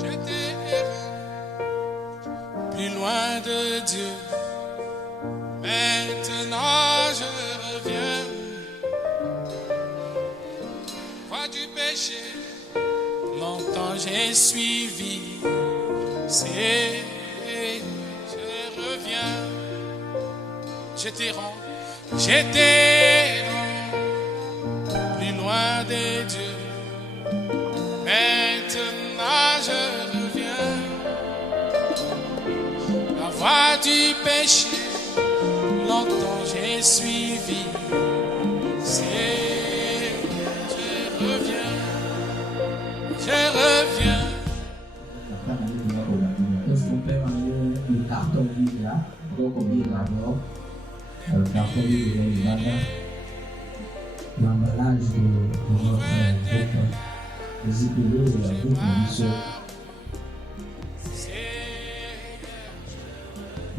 J'étais errant, plus loin de Dieu. Maintenant je reviens. Voie du péché, longtemps j'ai suivi. C'est, je reviens. J'étais errant, plus loin des dieux. Maintenant je reviens. La voie du péché, longtemps j'ai suivi. C'est, je reviens. Je reviens. Est-ce qu'on peut enlever le carton vide là? Donc on dit d'abord le carton vide de l'emballage de notre groupe. Les écolos de la groupe mission.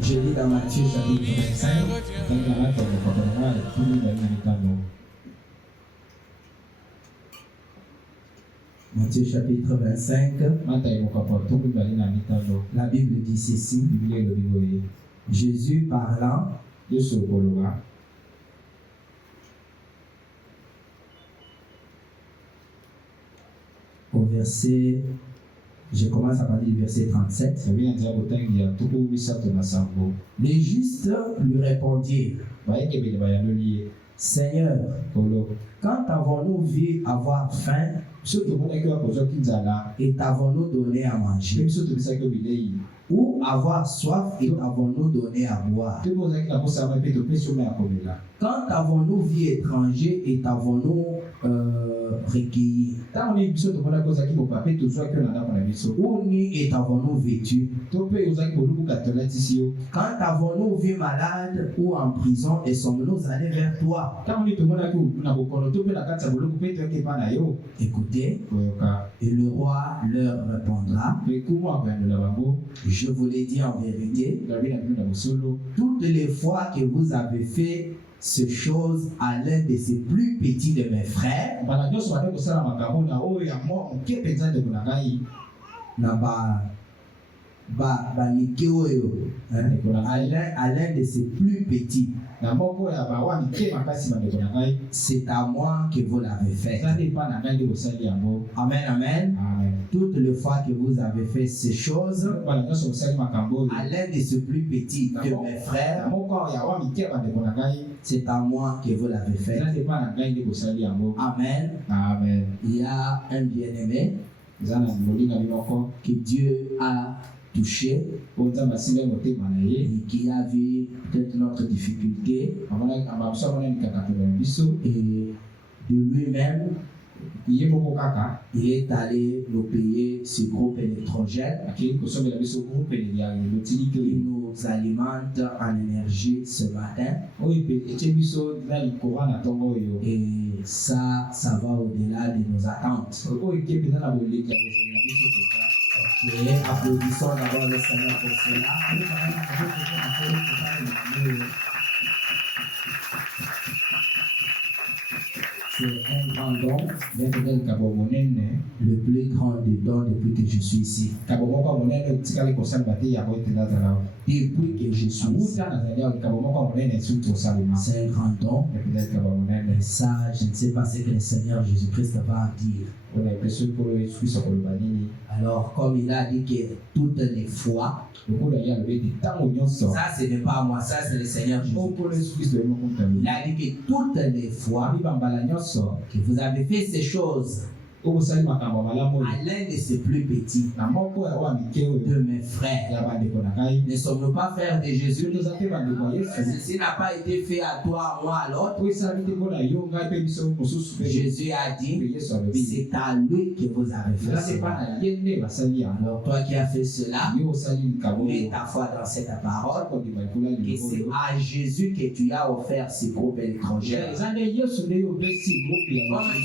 Je lis dans Matthieu chapitre 25, Matthieu chapitre 25, la Bible dit ceci. Jésus parlant, au verset, je commence à parler du verset 37. Les justes lui répondirent, Seigneur, quand avons-nous vu avoir faim et t'avons-nous donné à manger? Ou avoir soif et t'avons-nous donné à boire? Quand avons-nous vu étranger et t'avons-nous recueilli? Ou nu et t'avons-nous vêtu? Quand avons-nous vu malade ou en prison et sommes-nous allés vers toi? Écoutez, et le roi leur répondra, je vous l'ai dit en vérité, toutes les fois que vous avez fait ces choses à l'un de ces plus petits de mes frères, à l'un de ces plus petits, c'est à moi que vous l'avez fait. Amen, amen. Toutes les fois que vous avez fait ces choses à l'un de ces plus petits de mes frères, c'est à moi que vous l'avez fait. Amen. Amen. Il y a un bien-aimé que Dieu a touché et qui a vu peut-être notre difficulté et de lui-même il est allé nous payer ce groupe électrogène qui nous alimente en énergie ce matin. Et ça va au-delà de nos attentes. Et applaudissons d'abord le Seigneur pour cela. C'est un grand don, le plus grand des dons depuis que je suis ici. Depuis que je suis ici, c'est un grand don. Et ça, je ne sais pas ce que le Seigneur Jésus-Christ va en dire. Alors, comme il a dit que toutes les fois, ça ce n'est pas moi, ça c'est le Seigneur Jésus-Christ. Il a dit que toutes les fois que vous avez fait ces choses à l'un de ces plus petits de mes frères, ne sommes-nous pas frères de Jésus? Ceci n'a pas été fait à toi, à moi, à l'autre. Jésus a dit, c'est à lui que vous avez fait cela. Alors toi qui as fait cela, mets ta foi dans cette parole, que c'est à Jésus que tu as offert ce groupe électrogène. Comme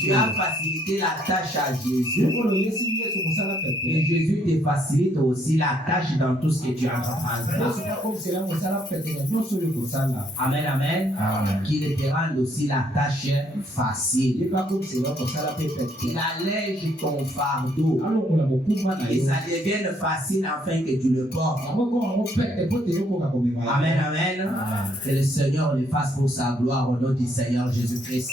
tu as facilité la tâche tâche à Jésus. Et Jésus te facilite aussi la tâche dans tout ce que tu entreprends. Amen, amen. Qu'il te rende aussi la tâche facile. Il allège ton fardeau. Et ça devienne facile afin que tu le portes. Amen, amen. Que le Seigneur le fasse pour sa gloire au nom du Seigneur Jésus-Christ.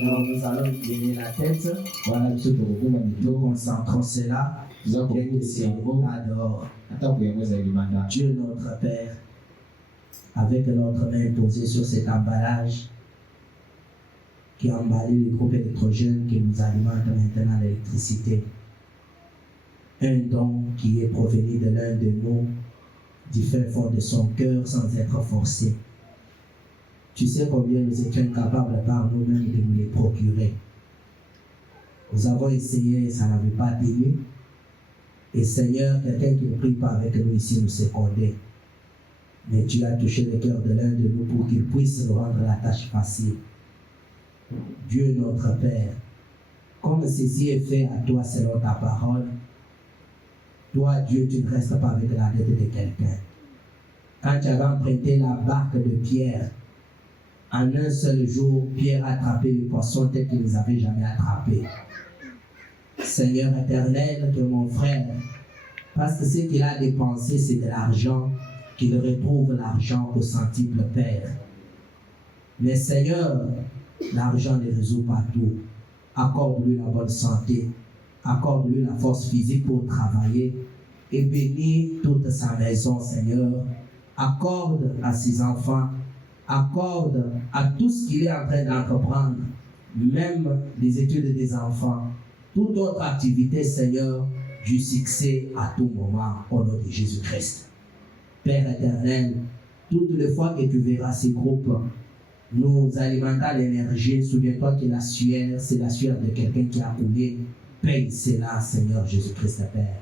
Alors nous allons incliner la tête. Nous concentrons cela. Adore. Dieu notre Père, avec notre main posée sur cet emballage qui a emballé le groupe électrogène qui nous alimente maintenant l'électricité. Un don qui est provenu de l'un de nous, du fin fond de son cœur sans être forcé. Tu sais combien nous étions incapables par nous-mêmes de nous les procurer. Nous avons essayé, ça n'avait pas tenu. Et Seigneur, quelqu'un qui ne prie pas avec nous ici nous secondait. Mais tu as touché le cœur de l'un de nous pour qu'il puisse nous rendre la tâche facile. Dieu notre Père, comme ceci est fait à toi selon ta parole, toi Dieu, tu ne restes pas avec la dette de quelqu'un. Quand tu avais emprunté la barque de Pierre, en un seul jour, Pierre a attrapé les poissons tels qu'il ne les avait jamais attrapés. Seigneur éternel, que mon frère, parce que ce qu'il a dépensé, c'est de l'argent, qu'il retrouve l'argent au centuple Père. Mais Seigneur, l'argent ne résout pas tout. Accorde-lui la bonne santé, accorde-lui la force physique pour travailler et bénis toute sa maison, Seigneur. Accorde à ses enfants, accorde à tout ce qu'il est en train d'entreprendre, même les études des enfants, toute autre activité, Seigneur, du succès à tout moment, au nom de Jésus-Christ. Père éternel, toutes les fois que tu verras ces groupes, nous alimentant l'énergie, souviens-toi que la sueur, c'est la sueur de quelqu'un qui a coulé. Paye cela, Seigneur Jésus-Christ, Père.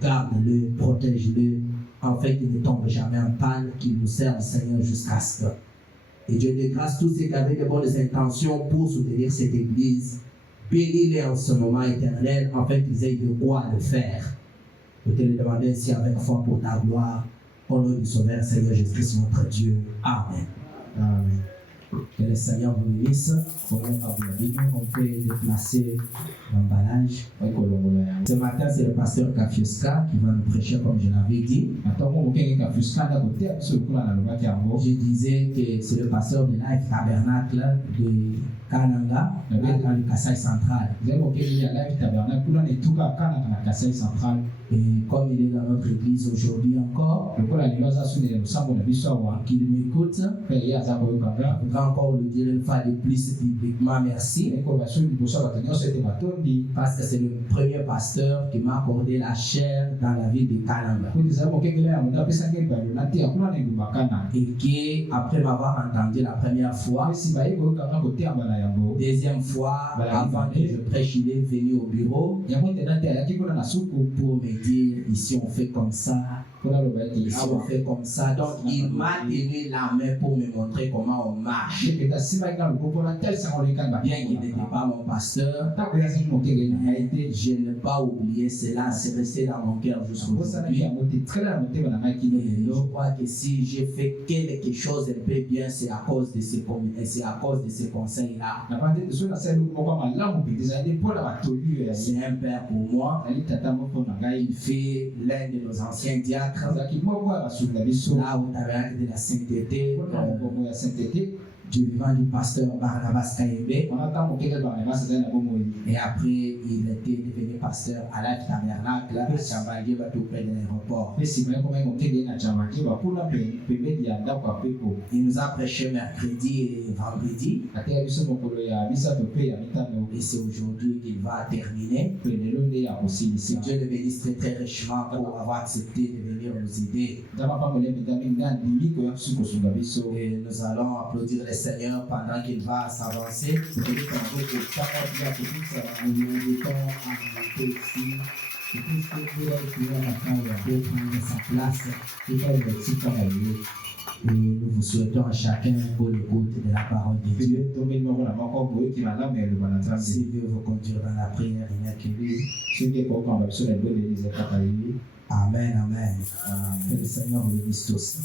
Garde-le, protège-le, afin qu'il ne tombe jamais en panne, qu'il nous serve, Seigneur, jusqu'à ce que. Et Dieu de grâce, tous ceux qui avaient de bonnes intentions pour soutenir cette église, bénis-les en ce moment éternel, afin qu'ils aient de quoi le faire. Nous te le demandons ainsi avec foi pour ta gloire, au nom du Sauveur, Seigneur Jésus-Christ, notre Dieu. Amen. Amen. Que le Seigneur vous bénisse. On peut déplacer l'emballage. Ce matin, c'est le pasteur Kafioska qui va nous prêcher comme je l'avais dit. Je disais que c'est le pasteur de Life Tabernacle de Kananga, dans le Kasaï central. Et comme il est dans notre église aujourd'hui encore, qu'il m'écoute, je voudrais encore lui dire une fois de plus publiquement merci. Parce que c'est le premier pasteur qui m'a accordé la chair dans la ville de Kananga. Et qui, après m'avoir entendu la première fois, deuxième fois, avant que je prêche, il est venu au bureau pour me dire, ici on fait comme ça, ici on fait comme ça. Donc il m'a tenu la main pour me montrer comment on marche. Bien qu'il n'était pas mon pasteur, je n'ai pas oublié cela, c'est resté dans mon cœur jusqu'aujourd'hui. Je crois que si j'ai fait quelque chose un peu bien, c'est à cause de ces conseils-là. C'est un père pour moi. Il fait l'un de nos anciens diacres là au tabernacle de la sainteté du vivant du pasteur Barnabas Kaembe. Et après, il était devenu pasteur à la tabernacle à Chambalier, tout près de l'aéroport. Il nous a prêché mercredi et vendredi. Et c'est aujourd'hui qu'il va terminer. Que Dieu le bénisse très très richement pour avoir accepté de venir nous aider. Et nous allons applaudir le Seigneur pendant qu'il va s'avancer. Je pense que Et nous vous souhaitons à chacun une bonne écoute de la parole de Dieu. Si Dieu veut vous conduire dans la prière, il n'y a que lui. Amen, amen. Que le Seigneur vous bénisse tous.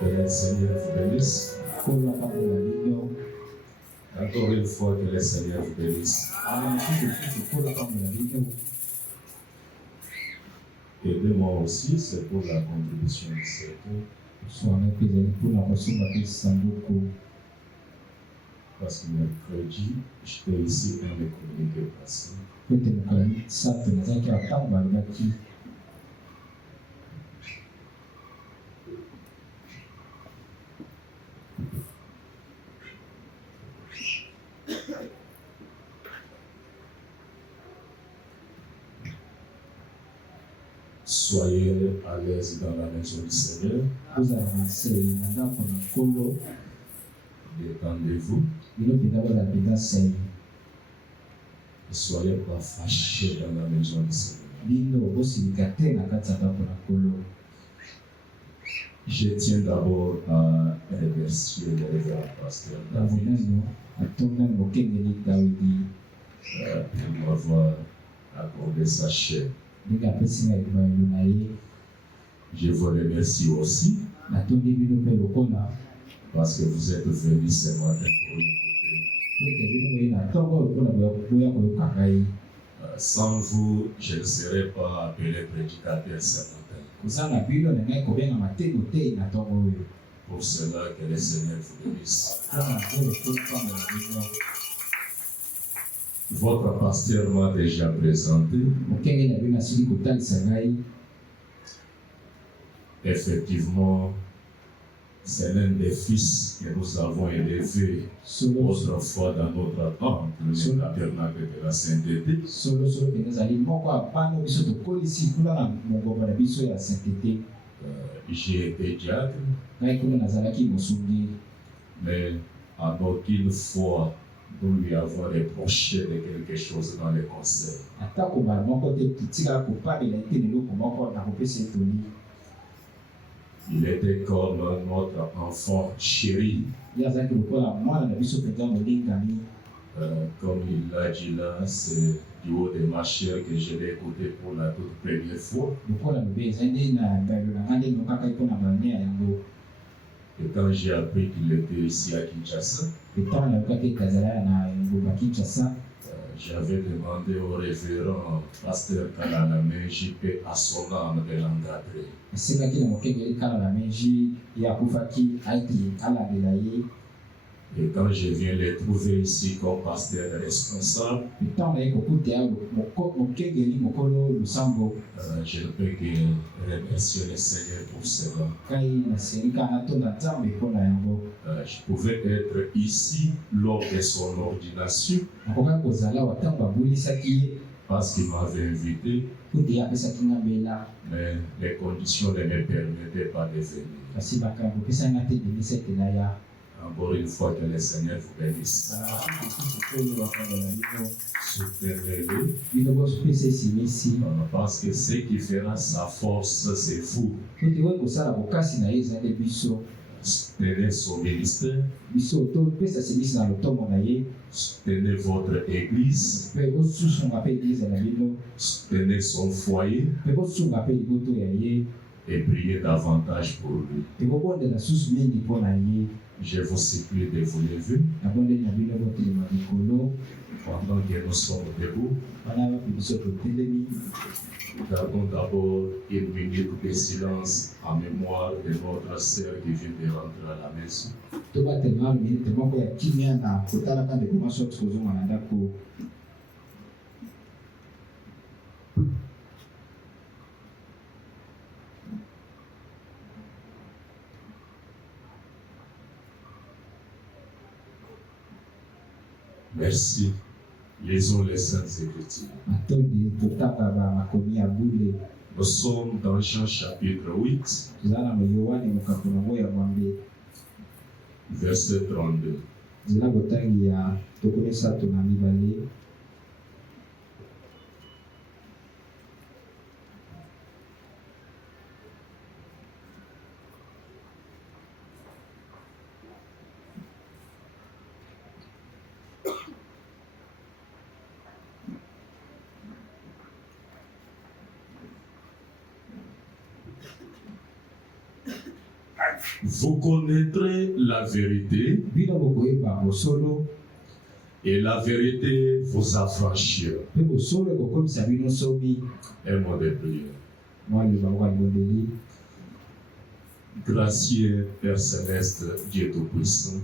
Que le Seigneur vous bénisse. Encore une fois, que le Seigneur vous bénisse. Et de moi aussi, c'est pour la contribution du secteur. Parce que mercredi, j'étais ici dans les communiqués passés. Soyez à l'aise dans la maison du Seigneur. Détendez-vous. Ne soyez pas fâchés dans la maison du Seigneur. Je tiens d'abord à remercier le révérend pasteur David pour m'avoir accordé sa chair. Je vous remercie aussi parce que vous êtes venus ce matin pour écouter. Sans vous, je ne serais pas appelé prédicateur ce matin. Pour cela, que le Seigneur vous bénisse. Votre pasteur m'a déjà présenté. Effectivement, c'est l'un des fils que nous avons élevé autrefois dans notre temple, le tabernacle de la sainteté. J'ai été diacre, mais en aucune fois nous lui avons reproché de quelque chose dans les conseils. Il était comme notre enfant chéri. Comme il l'a dit là, c'est du haut de ma chair que je l'ai écouté pour la toute première fois. Et quand j'ai appris qu'il était ici à Kinshasa, j'avais demandé au révérend pasteur Kalalame JP à son âme de l'encadrer. Et quand je viens les trouver ici comme pasteur responsable, je ne peux que remercier le Seigneur pour cela. Je pouvais être ici lors de son ordination parce qu'il m'avait invité, mais les conditions ne me permettaient pas de venir. Encore une fois, que le Seigneur vous bénisse. Soutenez-le. Parce que ce qui fera sa force, c'est vous. Soutenez son ministère. Soutenez votre église. Soutenez son foyer. Et priez davantage pour lui. Je vous supplie de vous lever pendant que nous sommes debout. Gardons d'abord une minute de silence en mémoire de notre sœur qui vient de rentrer à la maison. Merci. Lisons les Saintes Écritures. Nous sommes dans Jean chapitre 8, verset 32. Vous connaîtrez la vérité et la vérité vous affranchira. Un mot de prière. Gracieux Père Céleste, Dieu Tout-Puissant,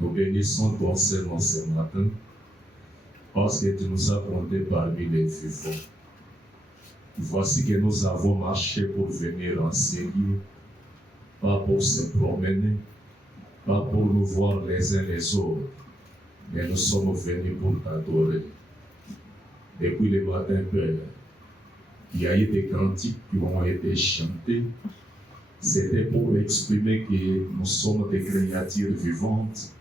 nous bénissons ton Seigneur ce matin parce que tu nous as comptés parmi les vivants. Voici que nous avons marché pour venir enseigner, pas pour se promener, pas pour nous voir les uns les autres, mais nous sommes venus pour t'adorer. Depuis le matin, Père, il y a eu des cantiques qui ont été chantés. C'était pour exprimer que nous sommes des créatures vivantes,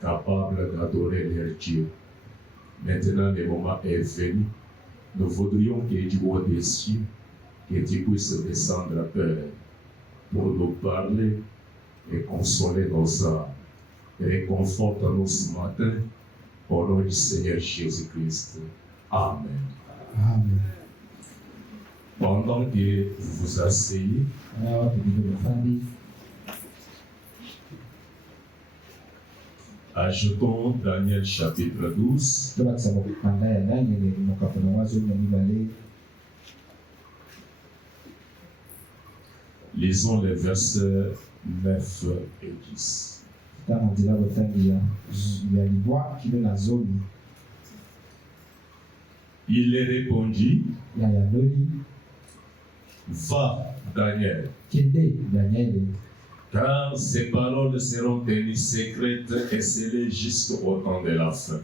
capables d'adorer leur Dieu. Maintenant, le moment est venu. Nous voudrions que du haut des cieux, que tu puisses descendre, Père, pour nous parler et consoler nos âmes. Réconforte-nous ce matin, au nom du Seigneur Jésus-Christ. Amen. Amen. Pendant que vous vous asseyez, ajoutons Daniel chapitre 12. Lisons les versets 9 et 10. Il les répondit, va, Daniel, car ces paroles seront tenues secrètes et scellées jusqu'au temps de la fin.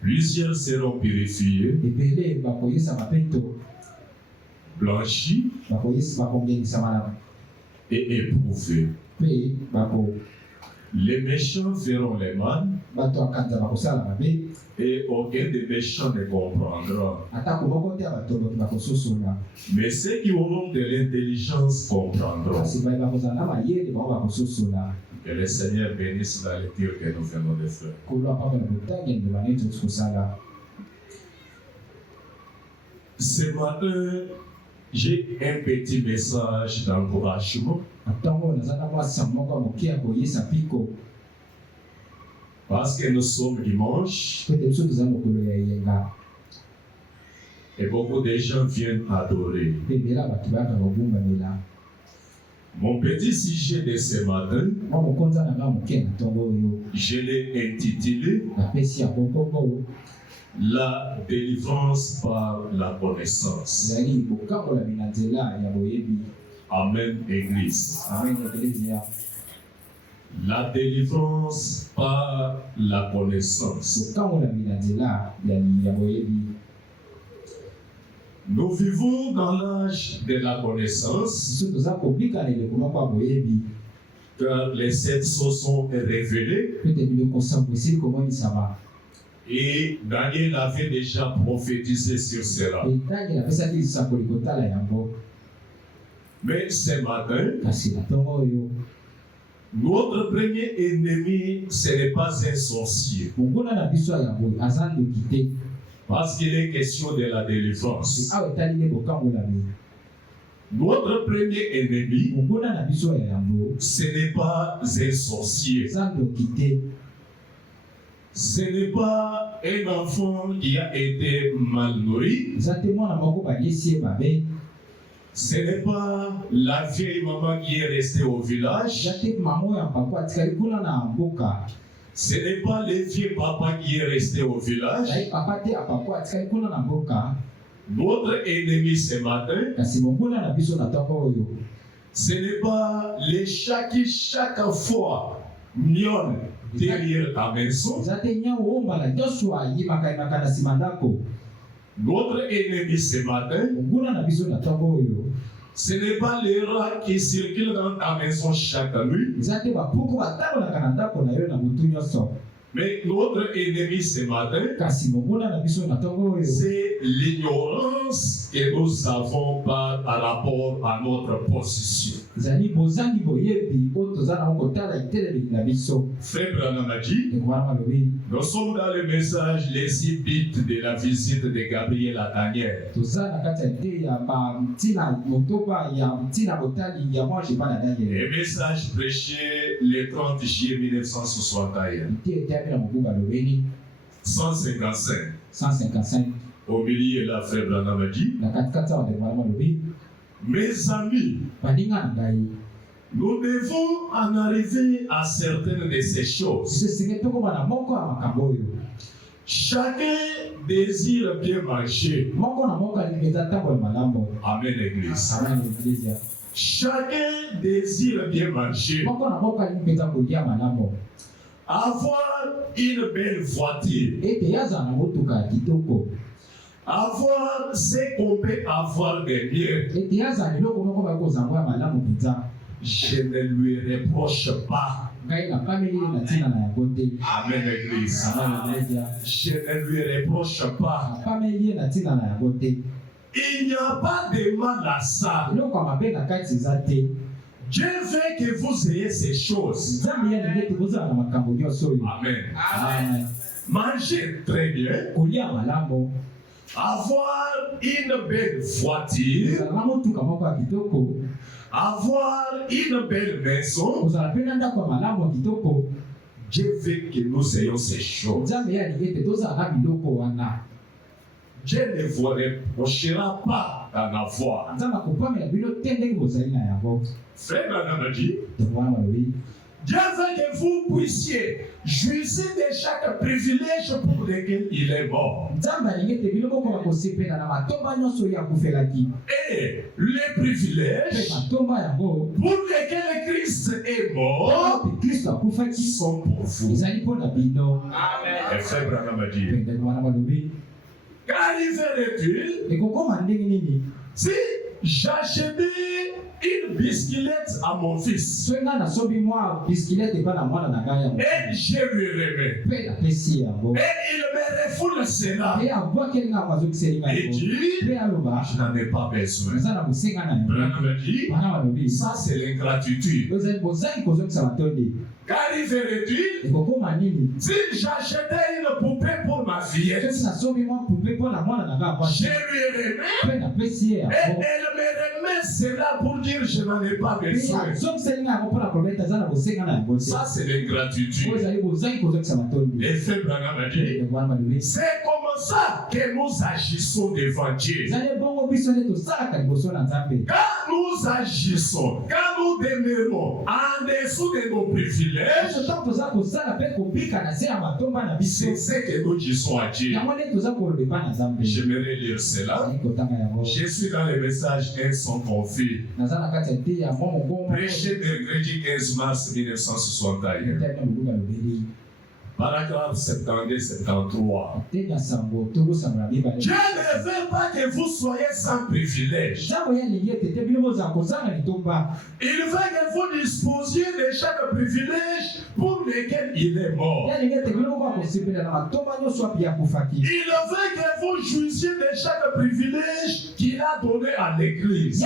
Plusieurs seront purifiés, blanchis et éprouvés. Les méchants verront les mal, et aucun des méchants ne comprendra. Mais ceux qui auront de l'intelligence comprendront. Que le Seigneur bénisse la lecture que nous venons de faire. Ce matin, j'ai un petit message d'encouragement. Parce que nous sommes dimanche et beaucoup de gens viennent adorer. Mon petit sujet de ce matin, je l'ai intitulé La délivrance par la connaissance. Amen, Église. La délivrance par la connaissance. Nous vivons dans l'âge de la connaissance, car les 7 sceaux sont révélés. Et Daniel avait déjà prophétisé sur cela. Mais ce matin, notre premier ennemi, ce n'est pas un sorcier. Parce qu'il est question de la délivrance. Notre premier ennemi, ce n'est pas un sorcier. Ce n'est pas un enfant qui a été mal nourri. Ce n'est pas la vieille maman qui est restée au village. Ce n'est pas le vieux papa qui est resté au village. Notre ennemi ce matin, Ce n'est pas les chats qui chaque fois miaulent derrière ta maison. Notre ennemi ce matin, ce n'est pas les rats qui circulent dans ta maison chaque nuit. Mais notre ennemi ce matin, c'est l'ignorance que nous avons par rapport à notre position. Frère Branham a dit, nous sommes dans le message les 6 bits de la visite de Gabriel à Daniel. Le message prêché le 30 juillet 1961. 155. Au milieu, la frère Branham a dit, mes amis, nous devons en arriver à certaines de ces choses. Chacun désire bien manger. Amen, Église. Chacun désire bien manger. Avoir une belle voiture. Avoir ce qu'on peut avoir de mieux. Je ne lui reproche pas. Amen, Église. Je ne lui reproche pas. Il n'y a pas de mal à ça. Dieu veut que vous ayez ces choses. Amen. Mangez très bien. Avoir une belle voiture. Avoir une belle maison. Dieu veut que nous ayons ces choses. Dieu ne vous reprochera pas d'en avoir. Frère Branham a dit, Dieu veut que vous puissiez jouir de chaque privilège pour lequel il est mort. Et les privilèges pour lesquels Christ est mort sont pour vous. Et frère Branham a dit, qu'arriverait-il si j'achetais une bicyclette à mon fils et je lui remets et il me refoule cela et dit je n'en ai pas besoin. Branham a dit ça c'est l'ingratitude. Qu'arriverait-il si j'achetais une poupée pour ma fillette, je lui remets et elle me remet cela pour dire je n'en ai pas besoin. Ça c'est l'ingratitude. Et frère Branham a dit, c'est comme ça que nous agissons devant Dieu. Quand nous agissons, quand nous demeurons en dessous de nos privilèges, c'est ce que nous disons à Dieu. J'aimerais lire cela. Je suis dans le message Elles sont confiées. Prêché mercredi 15 mars 1961. Paragraphe 72-73. Dieu ne veut pas que vous soyez sans privilège. Il veut que vous disposiez de chaque privilège pour lequel il est mort. Il veut que vous jouissiez de chaque privilège qu'il a donné à l'Église.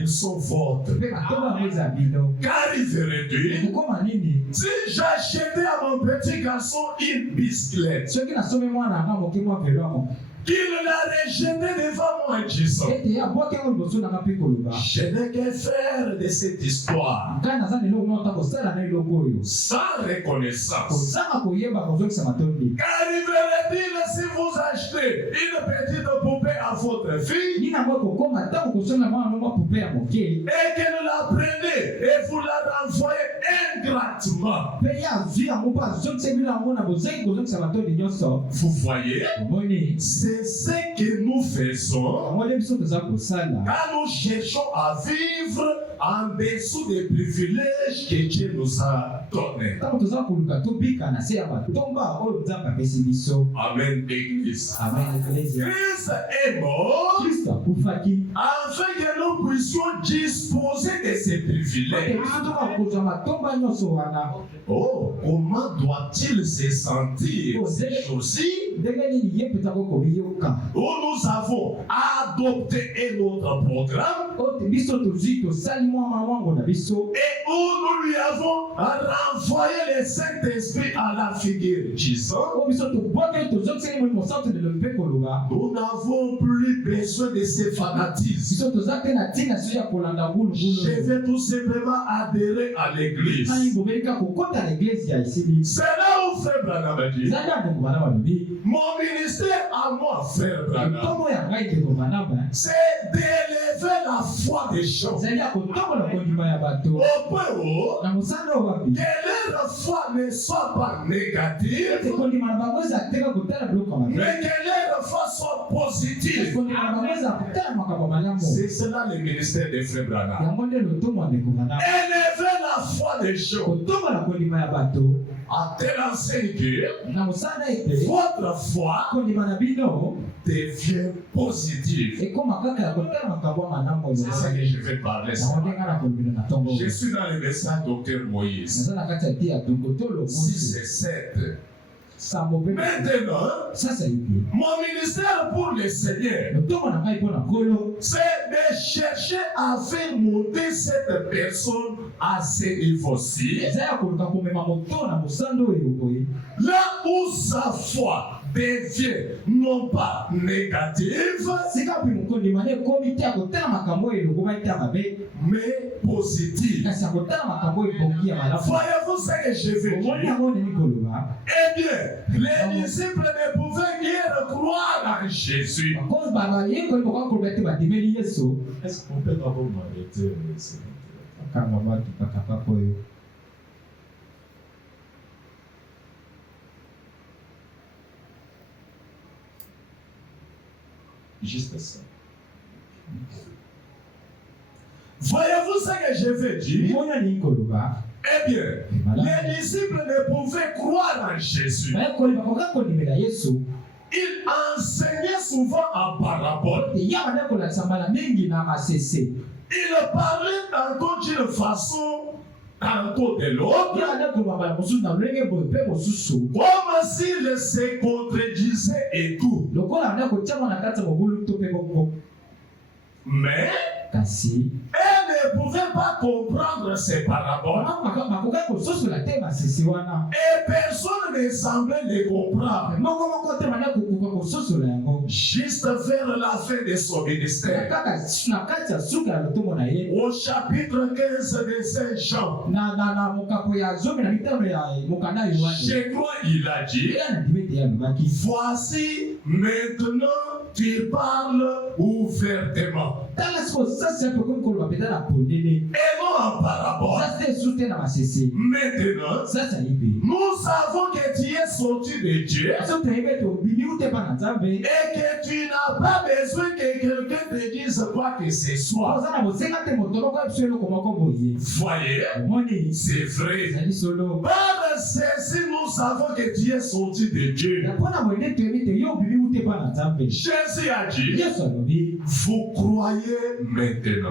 Ils sont vôtres. Qu'arriverait-il si j'achetais à mon petit garçon une bicyclette, qu'il l'a rejetée devant moi en disant, je n'ai que faire de cette histoire sans reconnaissance. Qu'arriverait-il si vous achetez une petite poupée à votre fille et que vous la prenez et vous la renvoyez gratuitement. Vous voyez, c'est ce que nous faisons quand nous cherchons à vivre en dessous des privilèges que Dieu nous a donnés. Amen, Église. Christ est mort afin que nous puissions disposer de ces privilèges. Oh, comment doit-il se sentir ces jours-ci où nous avons adopté un autre programme et où nous lui avons renvoyé le Saint-Esprit à la figure Jésus. Nous n'avons plus besoin de ces fanatismes. Je vais tout simplement adhérer à l'église. C'est là où Frère Branham a dit, mon ministère à moi, Frère Branham, c'est d'élever la foi des gens au point où que leur foi ne soit pas négative, mais que leur foi soit positive. C'est cela le ministère de Frère Branham. Élever la foi des gens à telle enseigne que votre foi devient positive. C'est ça que je vais parler. Je suis dans le message Docteur Moïse 6 et 7. Maintenant, mon ministère pour le Seigneur, c'est de chercher à faire monter cette personne à ce niveau-ci. Là où sa foi devient non pas négative, mais positive. Voyez-vous ce que je veux dire? Eh bien, les disciples ne pouvaient guère croire en Jésus. Est-ce qu'on peut d'abord m'arrêter? Juste ça. Voyez-vous ce que je veux dire? Eh bien, les disciples ne pouvaient croire en Jésus. Ils enseignaient souvent en parabole. Ils parlaient tantôt d'une façon, tantôt de l'autre, comme s'ils se contredisaient et tout. Mais elle ne pouvait pas comprendre ces paraboles. Et personne ne semblait les comprendre. Juste vers la fin de son ministère, au chapitre 15 de Saint Jean, je crois il a dit, voici maintenant tu parles ouvertement. Et non en parabole. Maintenant, nous savons que tu es sorti de Dieu et que tu n'as pas besoin que quelqu'un te dise quoi que ce soit. Voyez, c'est vrai. Par ceci, nous savons que tu es sorti de Dieu. Jésus a dit, vous croyez maintenant.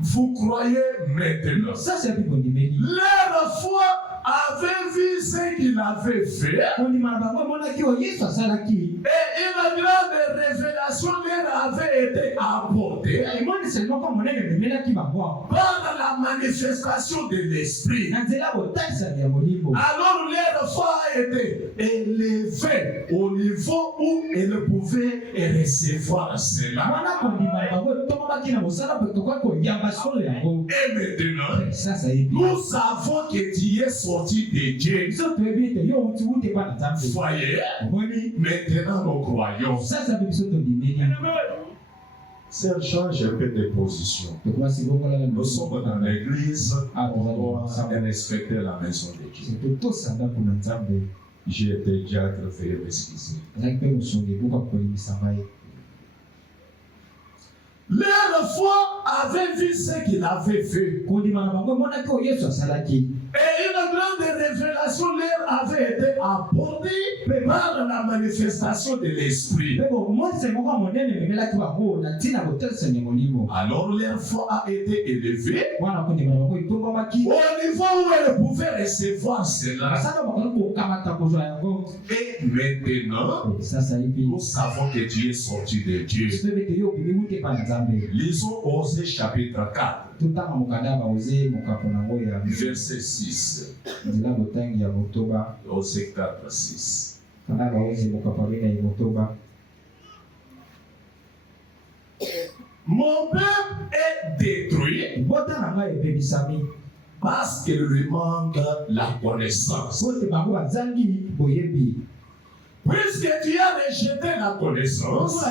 Vous croyez maintenant. Leur foi avait vu ce qu'il avait fait. Et une grande révélation leur avait été apportée par la manifestation de l'Esprit. Alors leur foi a été élevée au niveau où elle pouvait recevoir cela. Et maintenant, nous savons que tu es sorti de Dieu. Voyez, maintenant nous croyons. Ça change un peu de position. Nous sommes dans l'église, on doit respecter la maison de Dieu. J'ai été diacre, veuillez m'excuser. Leur foi avait vu ce qu'il avait fait. Et une grande révélation leur avait été apportée par la manifestation de l'Esprit. Alors leur foi a été élevée au niveau où elle pouvait recevoir cela. Et maintenant, nous savons que Dieu est sorti de Dieu. Lisons Osée chapitre 4. Verset 6. Osée 4, 6. Mon peuple est détruit parce qu'il lui manque la connaissance. Puisque tu as rejeté la connaissance,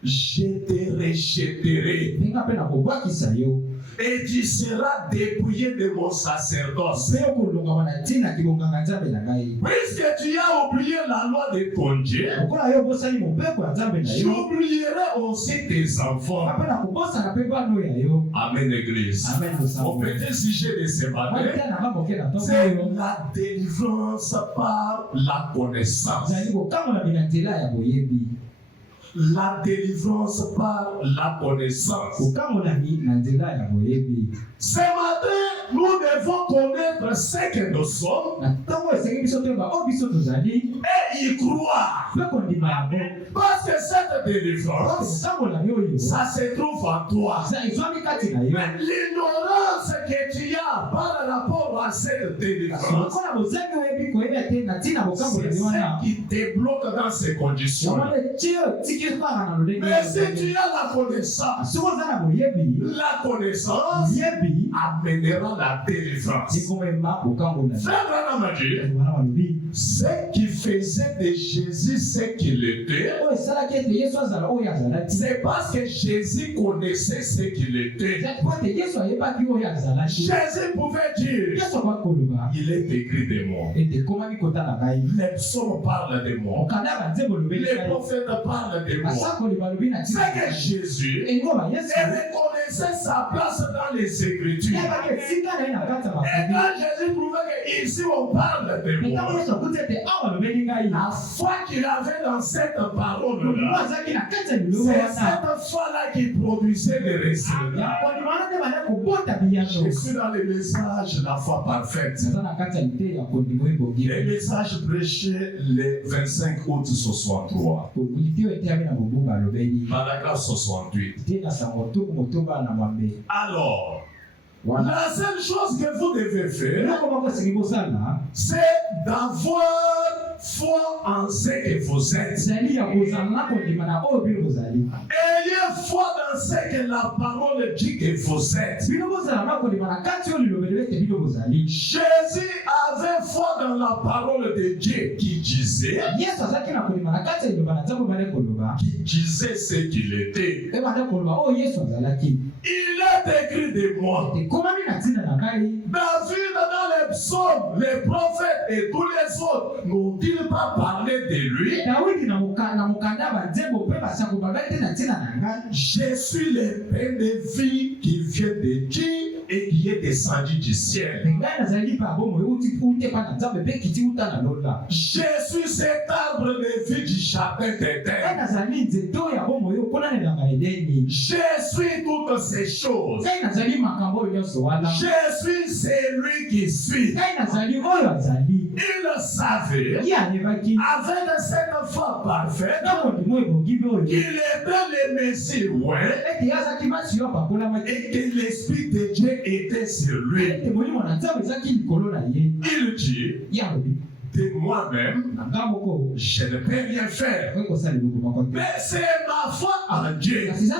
je te rejetterai et tu seras dépouillé de mon sacerdoce. Puisque tu as oublié la loi de ton Dieu, j'oublierai aussi tes enfants. Amen, Église. Mon petit sujet de ce matin, c'est la délivrance par la connaissance. La délivrance par la connaissance. Ce matin, nous devons connaître ce que nous sommes et y croire. Parce que cette délivrance, ça se trouve en toi. Mais l'ignorance que tu as par rapport à cette délivrance, c'est ce qui te bloque dans ces conditions. Mais si tu as la connaissance amènera la délivrance. Frère Branham a dit, ce qui faisait de Jésus ce qu'il était, c'est parce que Jésus connaissait ce qu'il était. Jésus pouvait dire, il est écrit de moi. Les psaumes parlent de moi. Les prophètes parlent de moi. C'est que Jésus reconnaissait sa place dans les Écritures. Et quand Jésus prouvait qu'ici on parle de moi, la foi qu'il avait dans cette parole-là, c'est cette foi-là qui produisait les résultats. Je suis dans le message La foi parfaite. Le message prêché le 25 août 63. Paragraphe 68. Alors, la seule chose que vous devez faire, c'est d'avoir foi en ce que vous êtes. Ayez foi dans ce que la parole dit que vous êtes. Jésus avait foi dans la parole de Dieu qui disait ce qu'il était. Il est écrit de moi. David dans les psaumes, les prophètes et tous les autres n'ont-ils pas parlé de lui? Je suis le pain de vie qui vient de Dieu et qui est descendu du ciel. Je suis cet arbre de vie du jardin d'Éden. Je suis toutes ces choses. Je suis celui qui suis. Il savait, avec cette foi parfaite, qu'il était le Messie, et que l'Esprit de Dieu était sur lui. Il dit, de moi-même, je ne peux rien faire. Mais c'est ma foi en Dieu. Dieu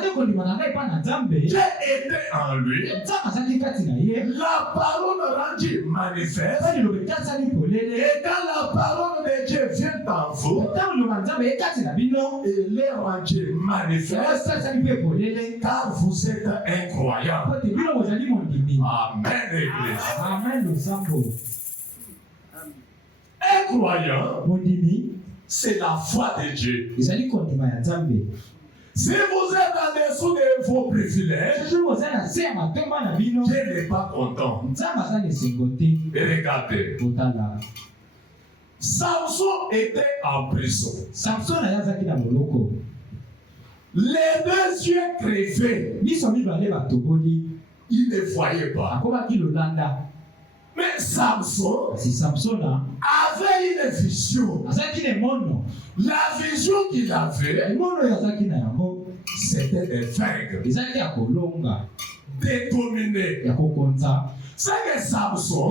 était en lui. La parole rendue manifeste. Et quand la parole de Dieu vient en vous, vous et les rendre manifeste car vous êtes incroyants. Amen, Église. Incroyant, c'est la foi de Dieu. Si vous êtes en dessous de vos privilèges, Dieu n'est pas content. Et regardez, Samson était en prison. Les deux yeux crevés, il ne voyait pas. Mais Samson avait une vision. La vision qu'il avait, c'était de vaincre, de dominer. C'est que Samson,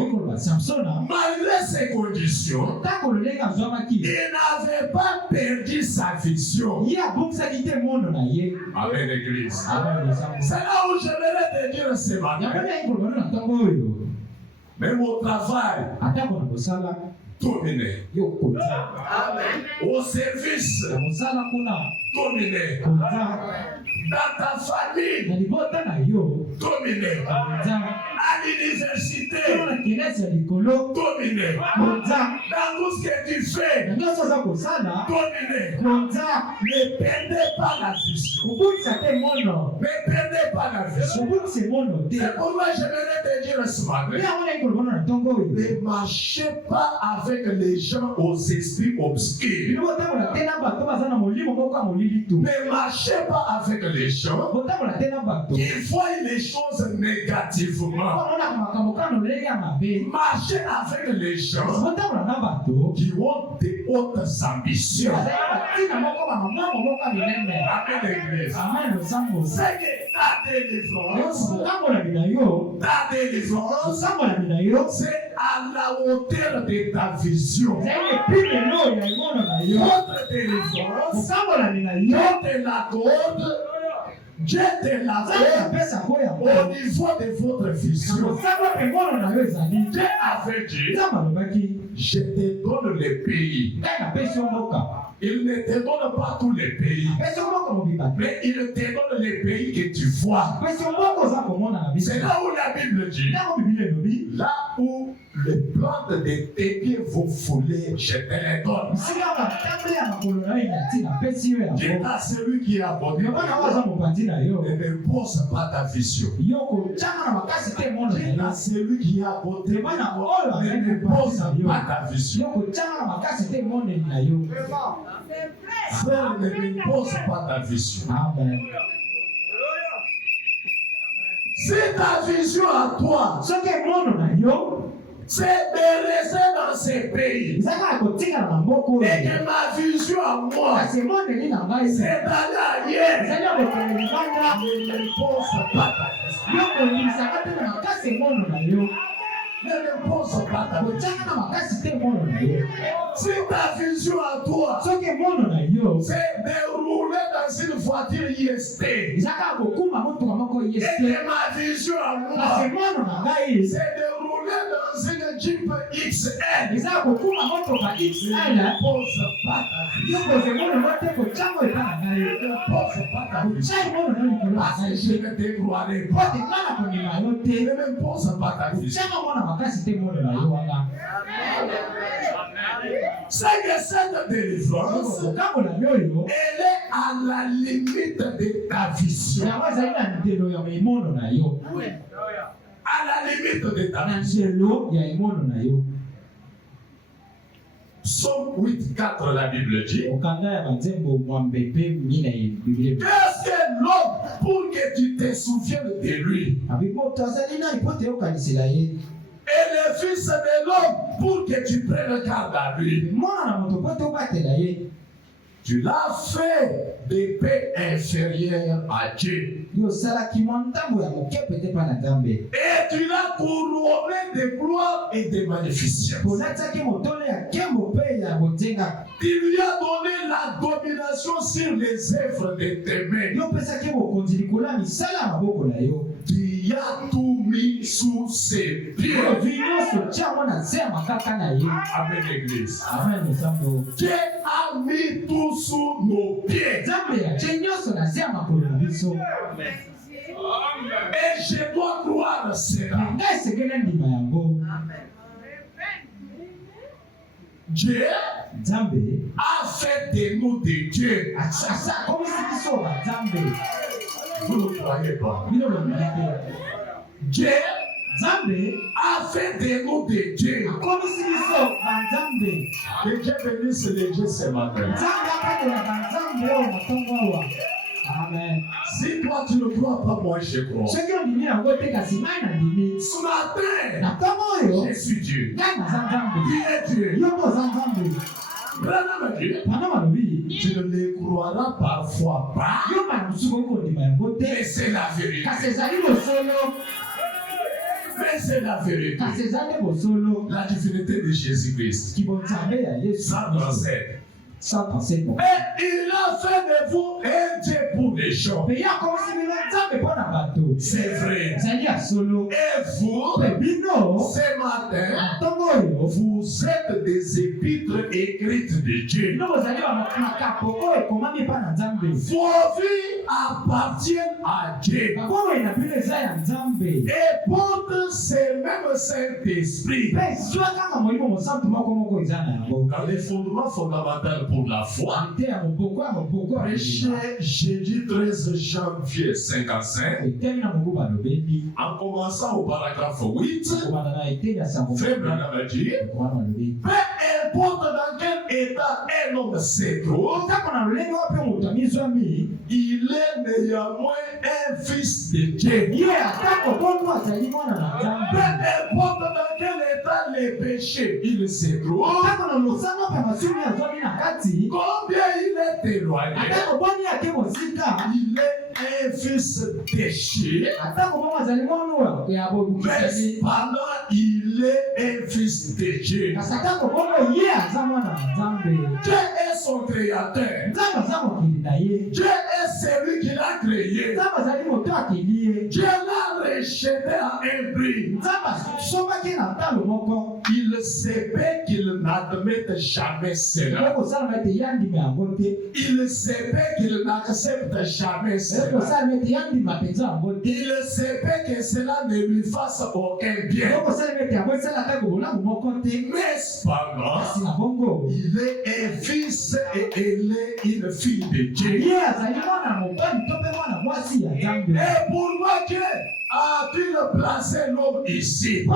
malgré ses conditions, il n'avait pas perdu sa vision. Amen, Église. C'est là où je voulais te dire ce matin. Même au travail, dominer. Au service, dominer. Dans ta famille, dominer. À l'université, dominer. Dans tout ce que tu fais, dominer. Ne perdez pas la vision. Ne perdez pas la vision. C'est pourquoi je voulais te dire ce matin, ne marchez pas avec les gens aux esprits obscurs. Ne marchez pas avec les gens qui voient les choses négativement. Marchez avec les gens qui ont de hautes ambitions. C'est que ta délivrance, c'est à la hauteur de ta vision. Votre délivrance, Dieu te l'accorde. Dieu te l'accorde au niveau de votre vision. Dieu avait dit, je te donne les pays. Il ne te donne pas tous les pays, mais il te donne les pays que tu vois. C'est là où la Bible dit, là où les plantes de tes pieds vont fouler, je te les donne. Dis à celui qui a abordé, ne pose pas ta vision. Dis à celui qui a abordé, ne pose pas ta vision. Frère, ne pose pas ta vision. Amen. C'est ta vision à toi. C'est de rester dans ces pays. Et que ma vision à moi, c'est d'aller ailleurs. Ne pose pas ta vision. Ne pose pas ta vision. Si ta vision à toi, c'est de rouler dans une voiture IST. Et que ma vision à moi, c'est de rouler dans une Jeep XL. Ne pose pas ta vision. Parce que je ne te croirai pas. Ne me pose pas ta vision. C'est que cette délivrance, elle est à la limite de ta vision. À la limite de ta vision. Psaume 8:4, la Bible dit, qu'est-ce que l'homme pour que tu te souviennes de lui? Et le fils de l'homme pour que tu prennes garde à lui. Tu l'as fait des paix inférieures à Dieu. Et tu l'as couronné de gloire et de magnificence. Tu lui as donné la domination sur les œuvres de tes mains. Tu il a tout mis sous ses pieds. Amen, l'église. Dieu a mis tout sous nos pieds. Et je dois croire cela. Dieu a fait de nous des dieux. Vous ne croyez pas? Dieu a fait de nous des dieux. Que Dieu bénisse les dieux ce matin. Amen. Si toi tu ne crois pas, moi je crois. Ce matin, je suis Dieu. Qui est Dieu? Tu ne les croiras parfois pas, mais c'est la vérité. Mais c'est la vérité. La divinité de Jésus-Christ. 137. Et il a fait de vous un Dieu pour les gens. C'est vrai. Et vous, ce matin, vous êtes des épîtres écrites de Dieu. Vos vies appartiennent à Dieu. Et portent ce même Saint-Esprit. Dans les fondements fondamentaux pour la foi, jeudi 13 janvier 55, en commençant au paragraphe 8, Frère Branham a dit, peu importe dans quel état un homme se trouve, il est néanmoins un fils de Dieu. Peu importe dans quel état les péchés il se trouve, combien il est éloigné, il est un fils déchu, mais pendant il est un fils de Dieu. Dieu est son créateur. Dieu est celui qui l'a créé. Dieu l'a rejeté à un prix. Il savait qu'il n'admette jamais cela. Il savait qu'il n'accepte jamais cela. Il savait que cela ne lui fasse aucun bien. Mais cependant, il est un fils et elle est une fille de Dieu. Et pourquoi Dieu a-t-il placé l'homme ici?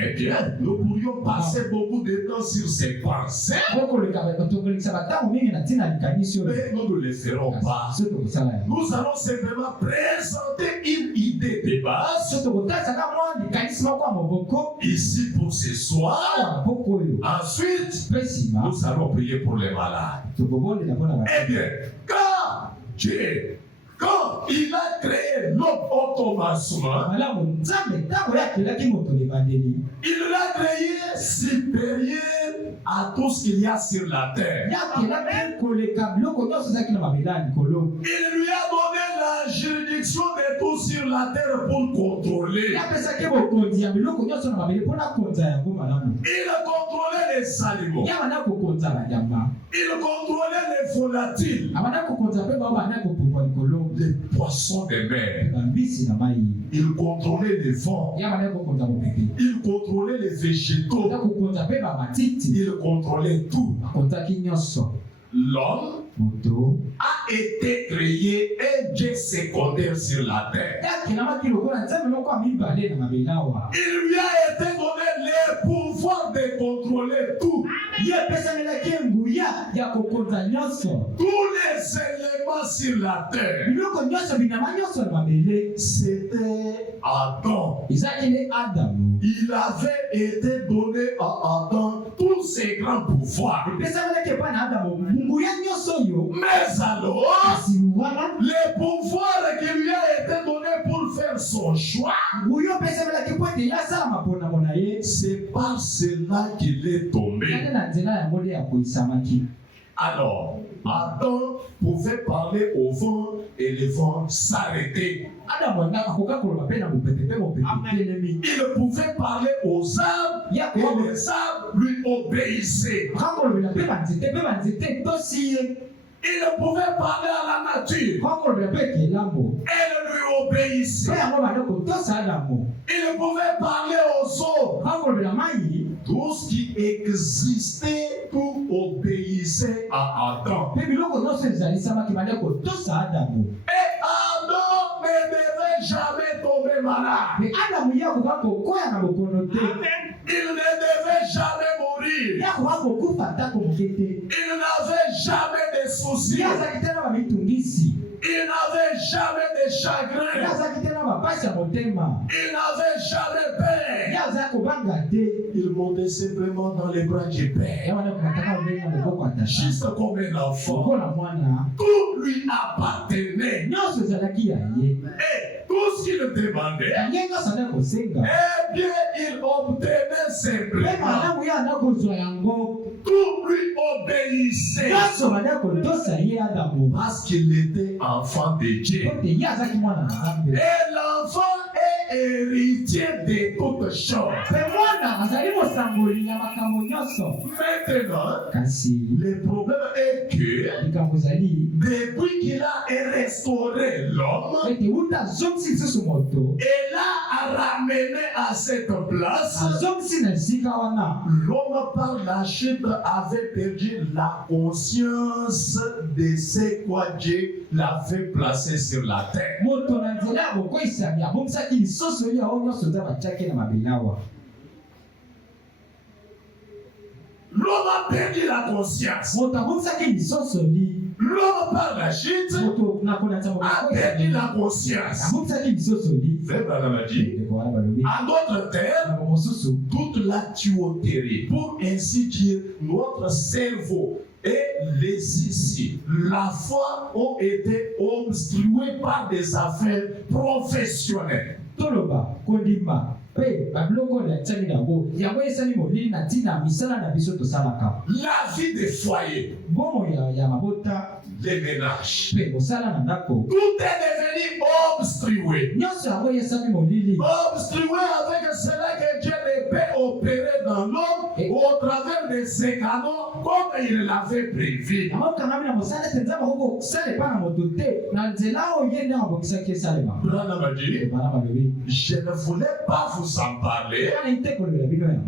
Eh bien, nous pourrions passer beaucoup de temps sur ces pensées, mais nous ne le ferons pas. Nous allons simplement présenter une idée de base ici pour ce soir. Ensuite, nous allons prier pour les malades. Eh bien, quand il a créé l'homme automatiquement, il l'a créé supérieur à tout ce qu'il y a sur la terre. Il lui a donné la juridiction de tout sur la terre pour contrôler. Il contrôlait les animaux. Il contrôlait les volatiles. Les poissons des mers. Il contrôlait les vents. Il contrôlait les végétaux. Il contrôlait tout. L'homme a été créé un Dieu secondaire sur la terre. Il lui a été donné le pouvoir de contrôler tout. Tous les éléments sur la terre. C'était Adam. Il avait été donné à Adam tous ces grands pouvoirs. Mais alors, le pouvoir qui lui a été donné pour faire son choix, c'est par cela qu'il est tombé. Alors, Adam pouvait parler au vent et le vent s'arrêtait. Il pouvait parler aux arbres et les arbres lui obéissaient. Il pouvait parler à la nature. Elle lui obéissait. Il pouvait parler aux eaux. Tout ce qui existait, tout obéissait à Adam. Et Adam ne devait jamais tomber malade. Il ne devait jamais mourir. Il n'avait jamais de soucis. Il n'avait jamais de chagrin. Il n'avait jamais peur. Il montait simplement dans les bras du Père. Juste comme un enfant. Tout lui appartenait. Et tout ce qu'il demandait, eh bien, il obtenait simplement. Tout lui obéissait. Parce qu'il était enfant de Dieu. Et l'enfant est héritier de toutes choses. Maintenant, le problème est que depuis qu'il a restauré l'homme et l'a ramené à cette place, l'homme par la chute avait perdu la conscience de ce quoi Dieu l'avait placé sur la terre. L'homme a perdu la conscience. L'homme par la chute a perdu la conscience. Frère Branham a dit, en d'autres termes, toute la tuyauterie, pour ainsi dire, notre cerveau et les ici, la foi ont été obstruées par des affaires professionnelles. La vie des foyers, les ménages, tout est devenu obstrué. Obstrué avec cela que Dieu ne peut opérer dans l'homme au travers de ses canons comme il l'avait prévu. Branham a dit, je ne voulais pas vous en parler,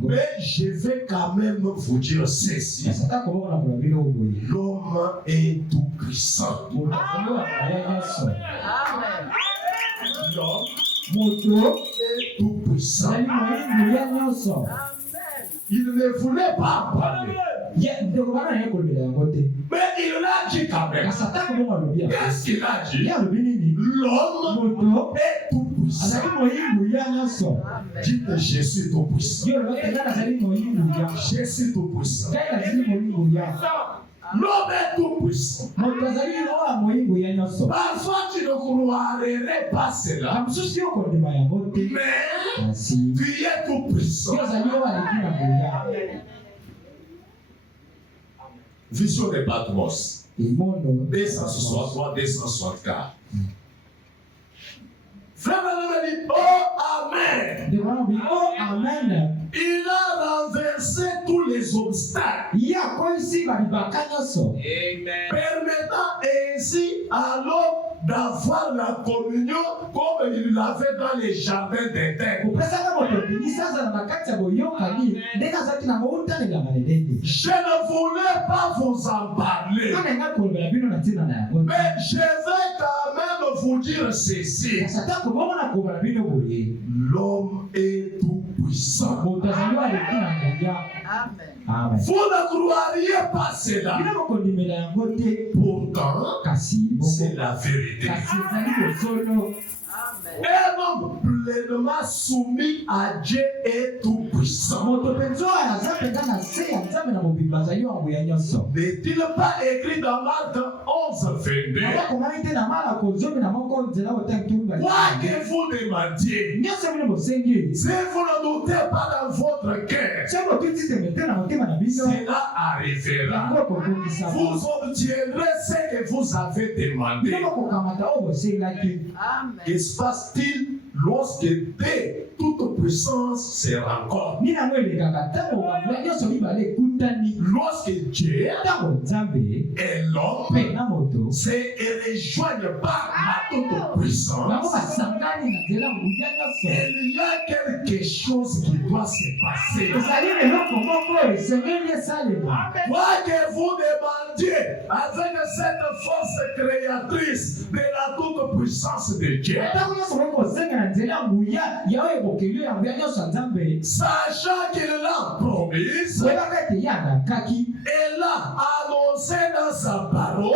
mais je vais quand même vous dire ceci. L'homme est tout puissant. L'homme est tout puissant. Il ne voulait pas parler. Mais il l'a dit quand même. Qu'est-ce qu'il a dit? L'homme est tout puissant. Dites, je suis tout puissant. Je suis tout puissant. L'homme est tout puissant. Parfois tu ne croirais pas cela. Mais tu es tout puissant. Vision de Patmos 263, 264. Frère Branham dit, oh Amen. Il a renversé tous les obstacles. Permettant ainsi à l'homme d'avoir la communion comme il l'avait dans les jardins d'Éden. Je ne voulais pas vous en parler, mais je vais quand même vous dire ceci. L'homme est tout puissant. Amen. Vous ne croiriez pas cela. Pourtant, c'est la vérité. Un homme pleinement soumis à Dieu est tout puissant. N'est-il pas écrit dans Marc 11, 22? Quoi que vous demandiez, si vous ne doutez pas dans votre cœur, cela arrivera. Vous obtiendrez ce que vous avez demandé. Que se passe-t-il lorsque toute puissance se rencontre? Lorsque Dieu et l'homme se rejoignent par la toute puissance, il y a quelque chose qui doit se passer. Quoi que vous demandiez avec cette force créatrice de la toute puissance de Dieu, sachant qu'il l'a promise, elle a annoncé dans sa parole,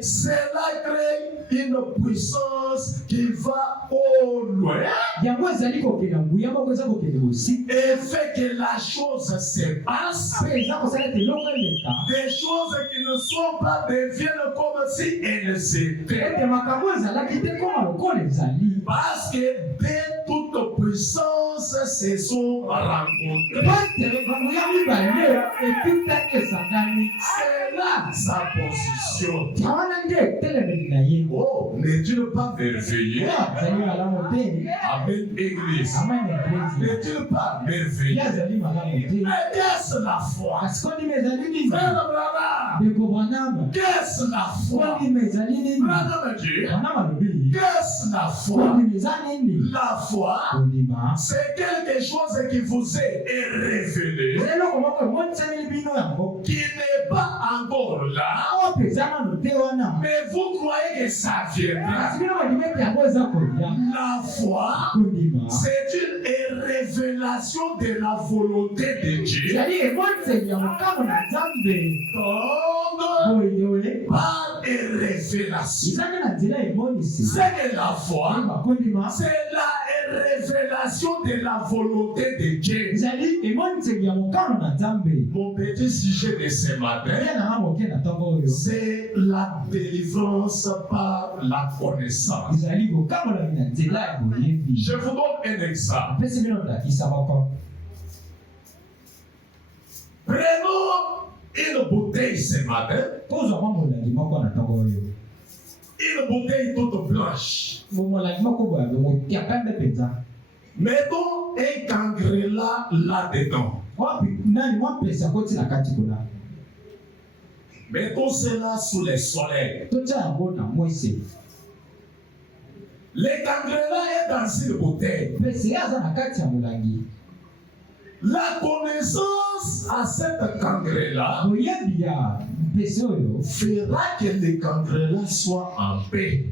cela crée une puissance qui va au loin et fait que la chose se passe. Des choses qui ne sont pas deviennent comme si elles étaient. Parce que dès toute puissance se sont rencontrées. C'est là sa position. Oh, n'es-tu pas merveilleux? Amen, Église. N'es-tu pas merveilleux? Mais qu'est-ce la foi? Frère Abraham, qu'est-ce la foi? Qu'est-ce la foi? La foi, c'est quelque chose qui vous est révélé, qui n'est pas encore là, mais vous croyez que ça viendra. La foi, c'est une révélation de la volonté de Dieu. Donc, par révélation, c'est que la foi, c'est la révélation de la volonté de Dieu. Mon petit sujet de ce matin, c'est la délivrance par la connaissance. Je vous donne un exemple. Prenons une bouteille ce matin. Une bouteille toute blanche. Mettons un cangrela là-dedans. Mettons cela sous le soleil. Le cangrela est dans une bouteille. La connaissance à cette cangrela fera que le cangrela soit en paix.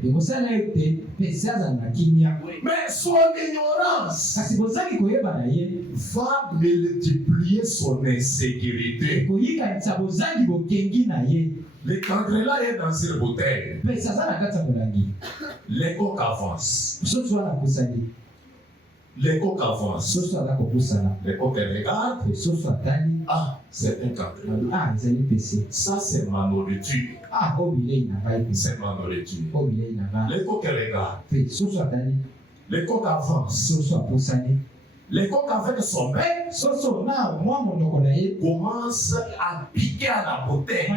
Mais son ignorance va multiplier son insécurité. Le cangrela est dans une bouteille. Les coques avancent. Les coques avancent. Les coques regardent. Ah, c'est un cangrela. Ça, c'est ma nourriture. C'est ma nourriture. Les coques regardent. Les coques avancent. Les coques avec son bec commencent à piquer à la bouteille.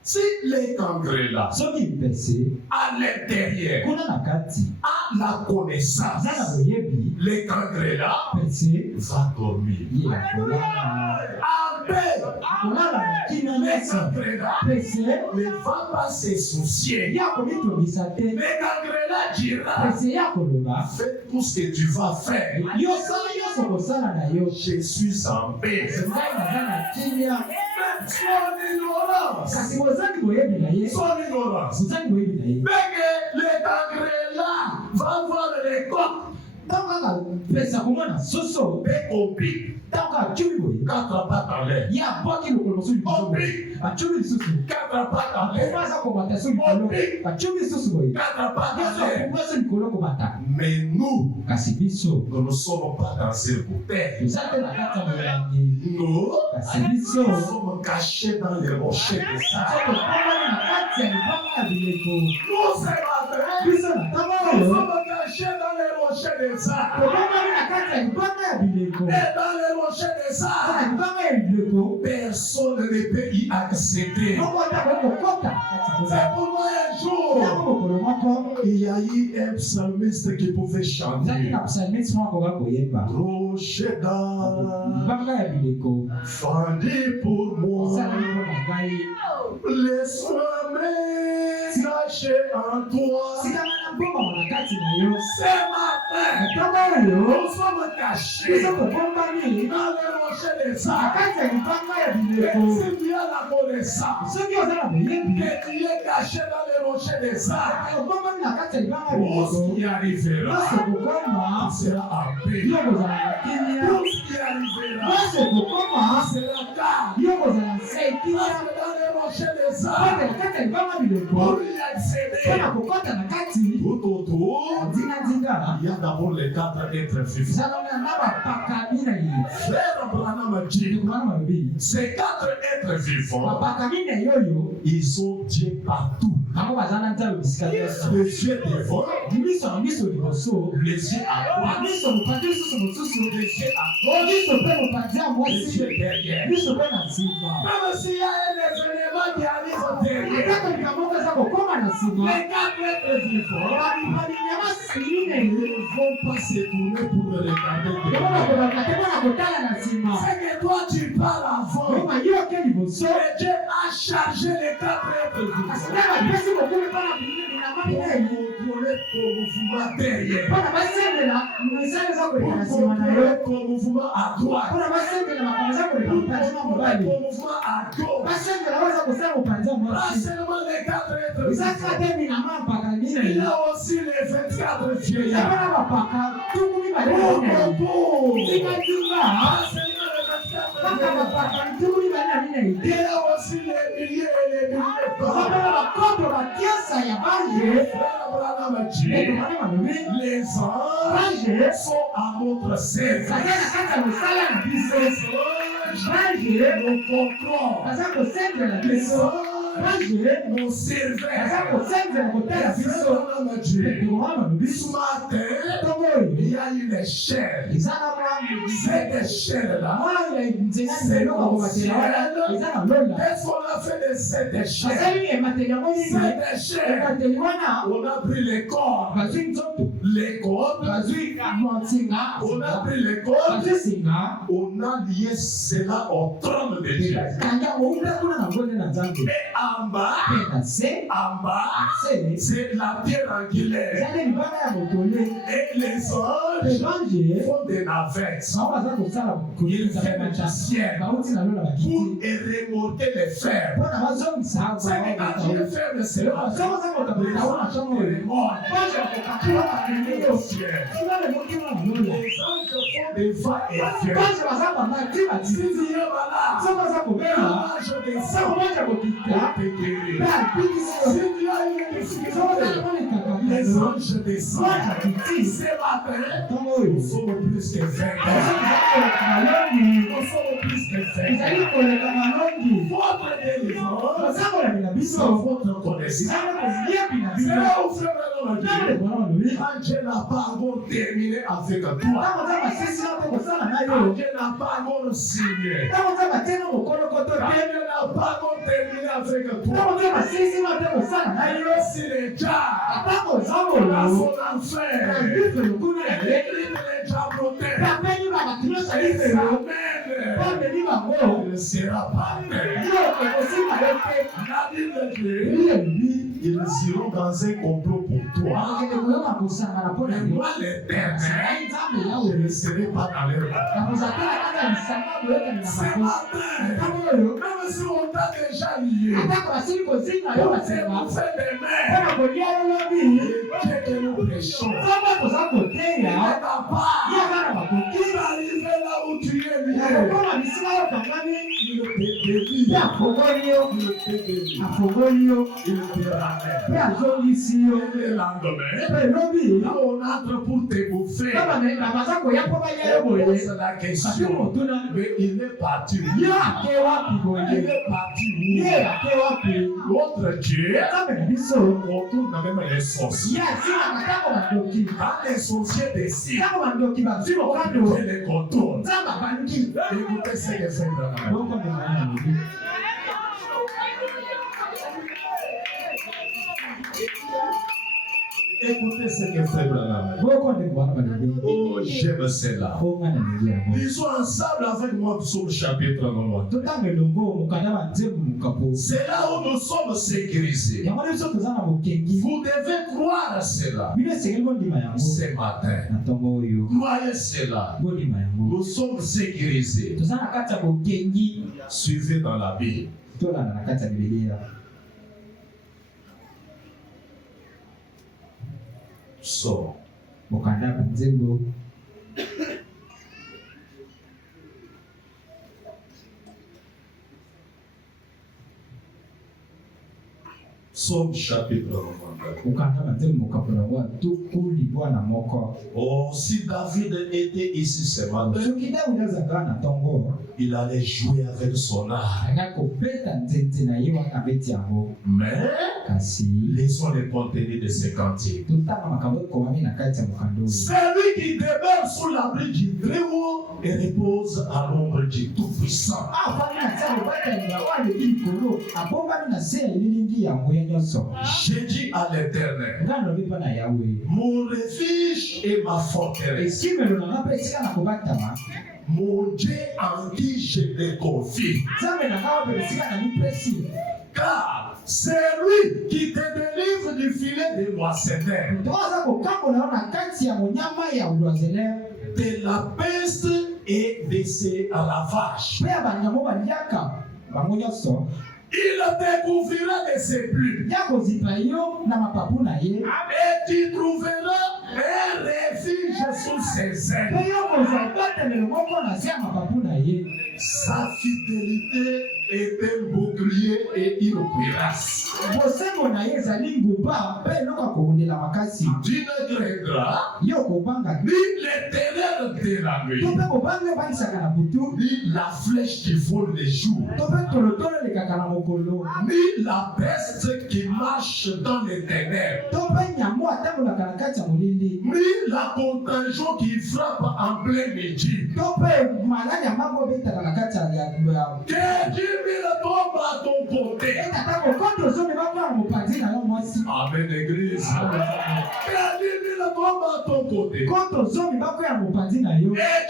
Si les cangrela à l'intérieur a la connaissance, les cangrela va dormir. Les cangrela ne va pas se soucier. Les cangrela dira, fais tout ce que tu vas faire. Je suis en paix. Son ignorance. Mais que le cangrela va voir les coques Quatre pattes en l'air. Oblique. Quatre pattes en l'air. Oblique. Quatre pattes en l'air. Mais nous ne sommes pas dans ces bouteilles. Nous sommes cachés dans les rochers de sable. Nous sommes cachés dans les rochers de sable. Et dans les rochers de sable, personne ne peut y accéder. C'est pourquoi un jour, il y a eu un psalmiste qui pouvait chanter. Rocher d'âme, fendez pour moi, laisse-moi me cacher en toi. Ce matin, nous sommes cachés dans les rochers des sables. Et si tu as la connaissance que tu es caché dans les rochers des sables, tout ce qui arrivera, tu seras en paix. Tout ce qui arrivera, sera calme. Dans les rochers des sables, pour y accéder, tout autour, il y a d'abord les quatre êtres vivants. Frère Abraham a dit, ces quatre êtres vivants, ils ont Dieu partout. Les yeux devant, les yeux à droite, les yeux à gauche, les yeux derrière. Même s'il y a un événement qui arrive derrière, les quatre êtres vivants ne vont pas se tourner pour le regarder derrière. C'est que toi tu parles avant. Et Dieu a chargé les quatre êtres vivants pour contrôler ton mouvement derrière, pour contrôler ton mouvement à droite, pour contrôler ton mouvement à gauche. Pas seulement les quatre êtres vivants, il y a aussi les 24 vieillards. Il y a aussi les milliers et les milliers les anges sont à notre service. Les anges nous contrôlent. Les anges nous servent. Ce matin, il y a une échelle. Cette échelle-là, c'est notre ciel. Qu'est-ce qu'on a fait de cette échelle? Cette échelle, on a pris les cordes. Les cordes, on a pris les cordes, on a lié cela au trône de Dieu. Et en bas, c'est la pierre angulaire. Et les anges font des navettes. Ils viennent du ciel pour remonter les fers. C'est que quand Dieu ferme cela, les anges font des va et vient. Si tu es malade, je descends pour te guérir. Si tu as une difficulté, les anges descendent. Ce matin, nous sommes plus que 20. Nous sommes plus que 20. Votre délivrance, votre connaissance. C'est là où frère quand Dieu n'a pas encore terminé avec toi, quand Dieu n'a pas encore signé, quand Dieu n'a pas encore terminé avec toi, il est aussi déjà dans son enfer. Il est déjà protégé. Il ne sera pas fait. La Bible dit, ils iront dans un complot pour toi. Et moi, l'Éternel, je ne serai pas dans leur bataille. Ce matin, même si on t'a déjà lié, on fait des mains. Dieu que nous prêchons, il n'est pas arrivé là où tu es lié. Le lendemain, là on entre pour te bouffer, on pose la question, mais il est parti où? Il est parti où? L'autre Dieu, on tourne même les sorciers. Quand les sorciers décident, on les contourne. Écoutez ce que c'est vraiment. Écoutez ce que fait Branham. Oh, j'aime cela. Lisons ensemble avec moi Psaume chapitre 91. C'est là où nous sommes sécurisés. Vous devez croire à cela. Ce matin, croyez cela. Nous sommes sécurisés. Suivez dans la Bible. So, Psaume chapitre 92. Oh, si David était ici ce matin, il allait jouer avec son art. Mais, laissons le contenu de ce cantique. Celui qui demeure sous l'abri du Très-Haut et repose à l'ombre du Tout-Puissant. J'ai dit à l'Éternel, mon refuge et ma forteresse, mon Dieu en qui je me confie. Car c'est lui qui te délivre du filet des moissonneurs, de la peste et de ses ravages. Il découvrira de ses plumes. Et tu trouveras un refuge sous ses ailes. Sa fidélité est un bouclier et une cuirasse. Tu ne craindras ni l'éternel de la nuit, ni la flèche qui vole les jours, ni la peste qui marche dans les ténèbres, ni la contagion qui frappe en plein midi. Que Dieu tombe à ton côté. Amen, Église. Que Dieu tombe à ton côté. Et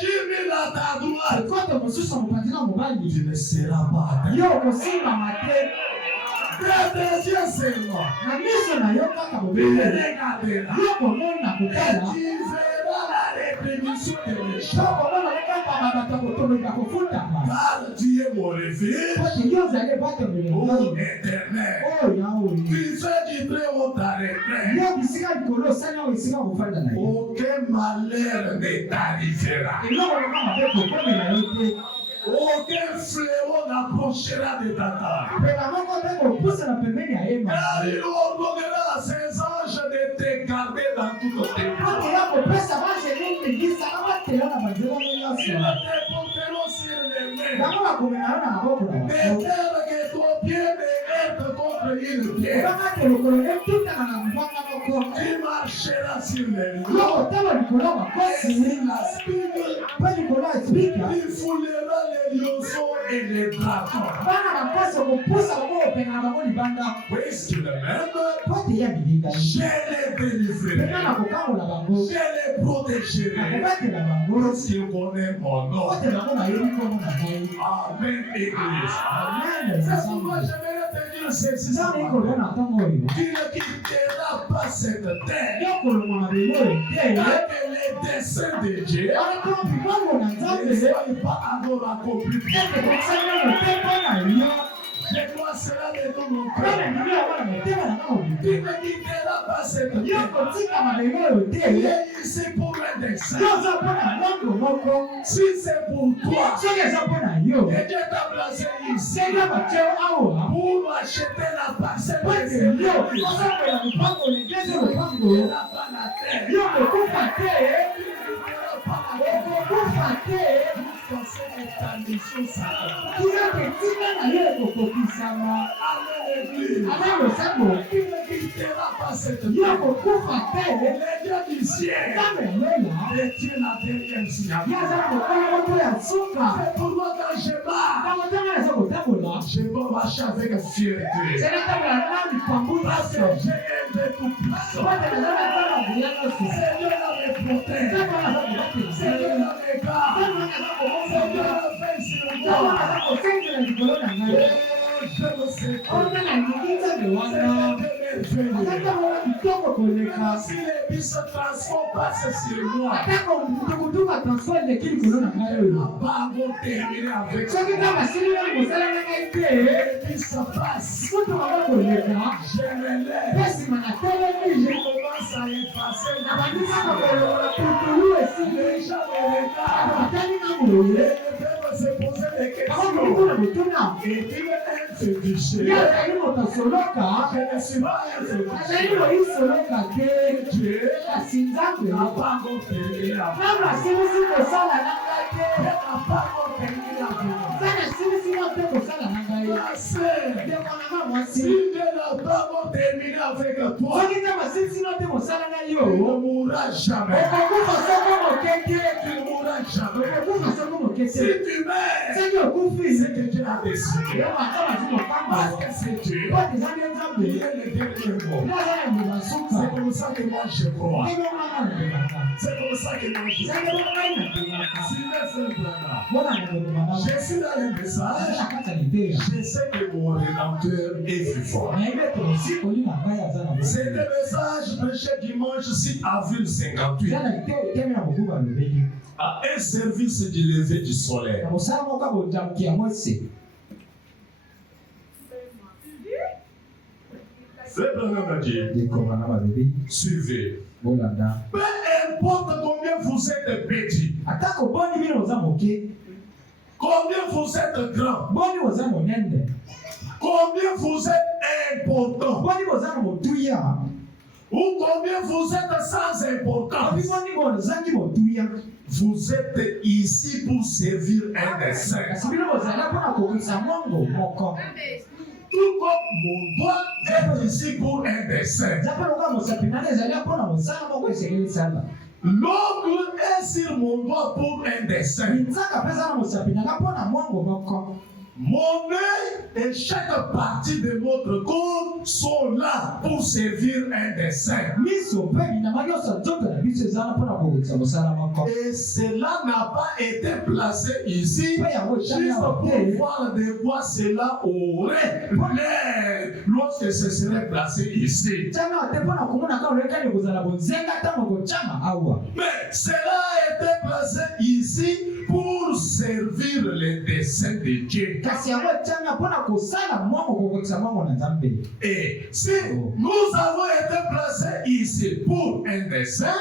Dieu à ta droite. Tu ne seras pas atteint. Tes yeux seulement. Tu regarderas. Et tu verras la rétribution des méchants. Car tu es mon refuge, ô Éternel. Tu fais du Très-Haut ta retraite. Aucun malheur ne t'arrivera. Aucun fléau n'approchera de ta table. Car il ordonnera à ses anges de te garder dans toutes tes voies. Ils te porteront sur les mains. De terre que ton pied ne heurte contre une pierre. Tu marcheras sur les lions. Et sur la spine, tu fouleras les lionceaux et les dragons. Puisque le même, je les délivrerai. Je les protégerai. Parce qu'ils connaissent mon nom. Amen, Église. C'est pourquoi j'aimerais te dire voyant ceci, Ça n'est qu'on a tant tu ne quitteras pas cette terre. Yoko le monde de l'eau. Que les desseins de Dieu ne soient pas encore accomplis. Je dois cela de tout mon cœur. Tu ne quitteras pas cette terre. Tu es ici pour un dessein. Si c'est pour toi, et Dieu t'a placé ici pour acheter la parcelle de ses biens. Tu n'auras pas la terre. Je vais marcher avec fierté. Parce que j'ai un de tout puissant. Seigneur, me protège. Seigneur, me garde. Seigneur, veille sur moi. Je ne sais pas. Si les bis se transforment, passe sur moi. Pas vous terminer avec ça. Les bis se passent. Je me lève. Je commence à effacer. Les gens me regardent. Et peuvent se poser des questions. Et tu es un fétiche. Je ne suis pas un fétiche. Dieu n'a pas encore terminé la vie. Si Dieu n'a pas encore terminé avec toi, tu ne mourras jamais. Tu ne mourras jamais. Si tu meurs, c'est que Dieu a décidé. Parce que c'est Dieu. Il est le dernier mot. C'est comme ça que moi je crois. C'est comme ça que moi je crois. Je suis dans le message. Je sais que mon Rédempteur est vivant. C'est le message prêché dimanche 6 avril 58 à un service du lever du soleil. Frère Branham a dit, suivez. Peu importe combien vous êtes petit, combien vous êtes grand, combien vous êtes important, ou combien vous êtes sans importance, vous êtes ici pour servir un des saints. Tout comme mon doigt est ici pour un des saints. L'ongle est sur mon doigt pour un des saints. Mon œil et chaque partie de notre corps sont là pour servir un des saints. Et cela n'a pas été placé ici juste pour voir de quoi cela aurait l'air lorsque ce serait placé ici. Mais cela a été placé ici pour servir les desseins de Dieu. Et si nous avons été placés ici pour un dessein,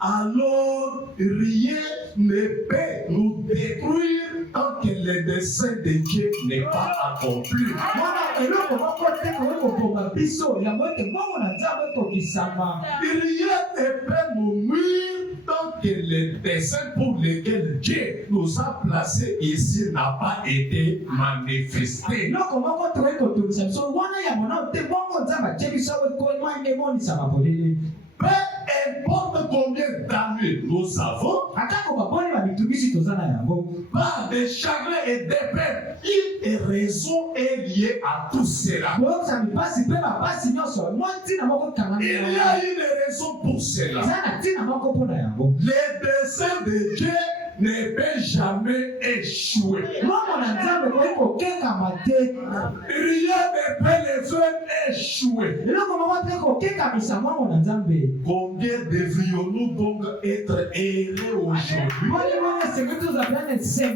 alors rien ne peut nous détruire tant que le dessein de Dieu n'est pas accompli. Rien ne peut nous nuire tant que le dessein pour lequel Dieu nous a placés ici n'a pas été manifesté. Peu importe combien d'années nous avons, par des chagrins et des peines, une raison est liée à tout cela. Il y a une raison pour cela. Les desseins de Dieu ne peut jamais échouer. Rien ne peut les faire échouer. Combien devrions-nous donc être heureux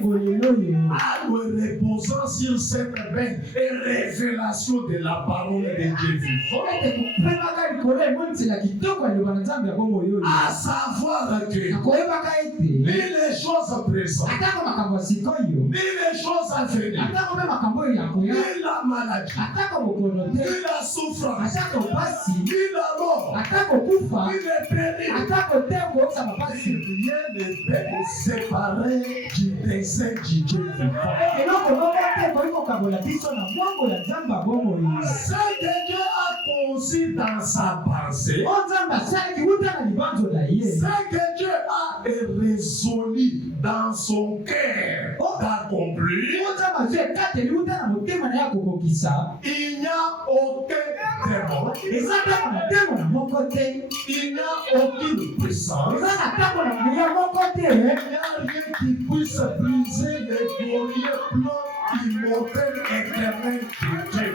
aujourd'hui en nous reposant sur cette belle révélation de la parole de Dieu vivant? À savoir que ni les choses présentes, ni les choses à venir, ni la maladie, ni la souffrance, ni la mort, ni le péril, rien ne peut nous séparer du dessein du Dieu vivant. Ce que Dieu a conçu dans sa pensée, ce que Dieu a résolu dans son cœur d'accomplir, il n'y a aucun démon, il n'y a aucune puissance, il n'y a rien qui puisse briser le glorieux plan immortel éternel de Dieu.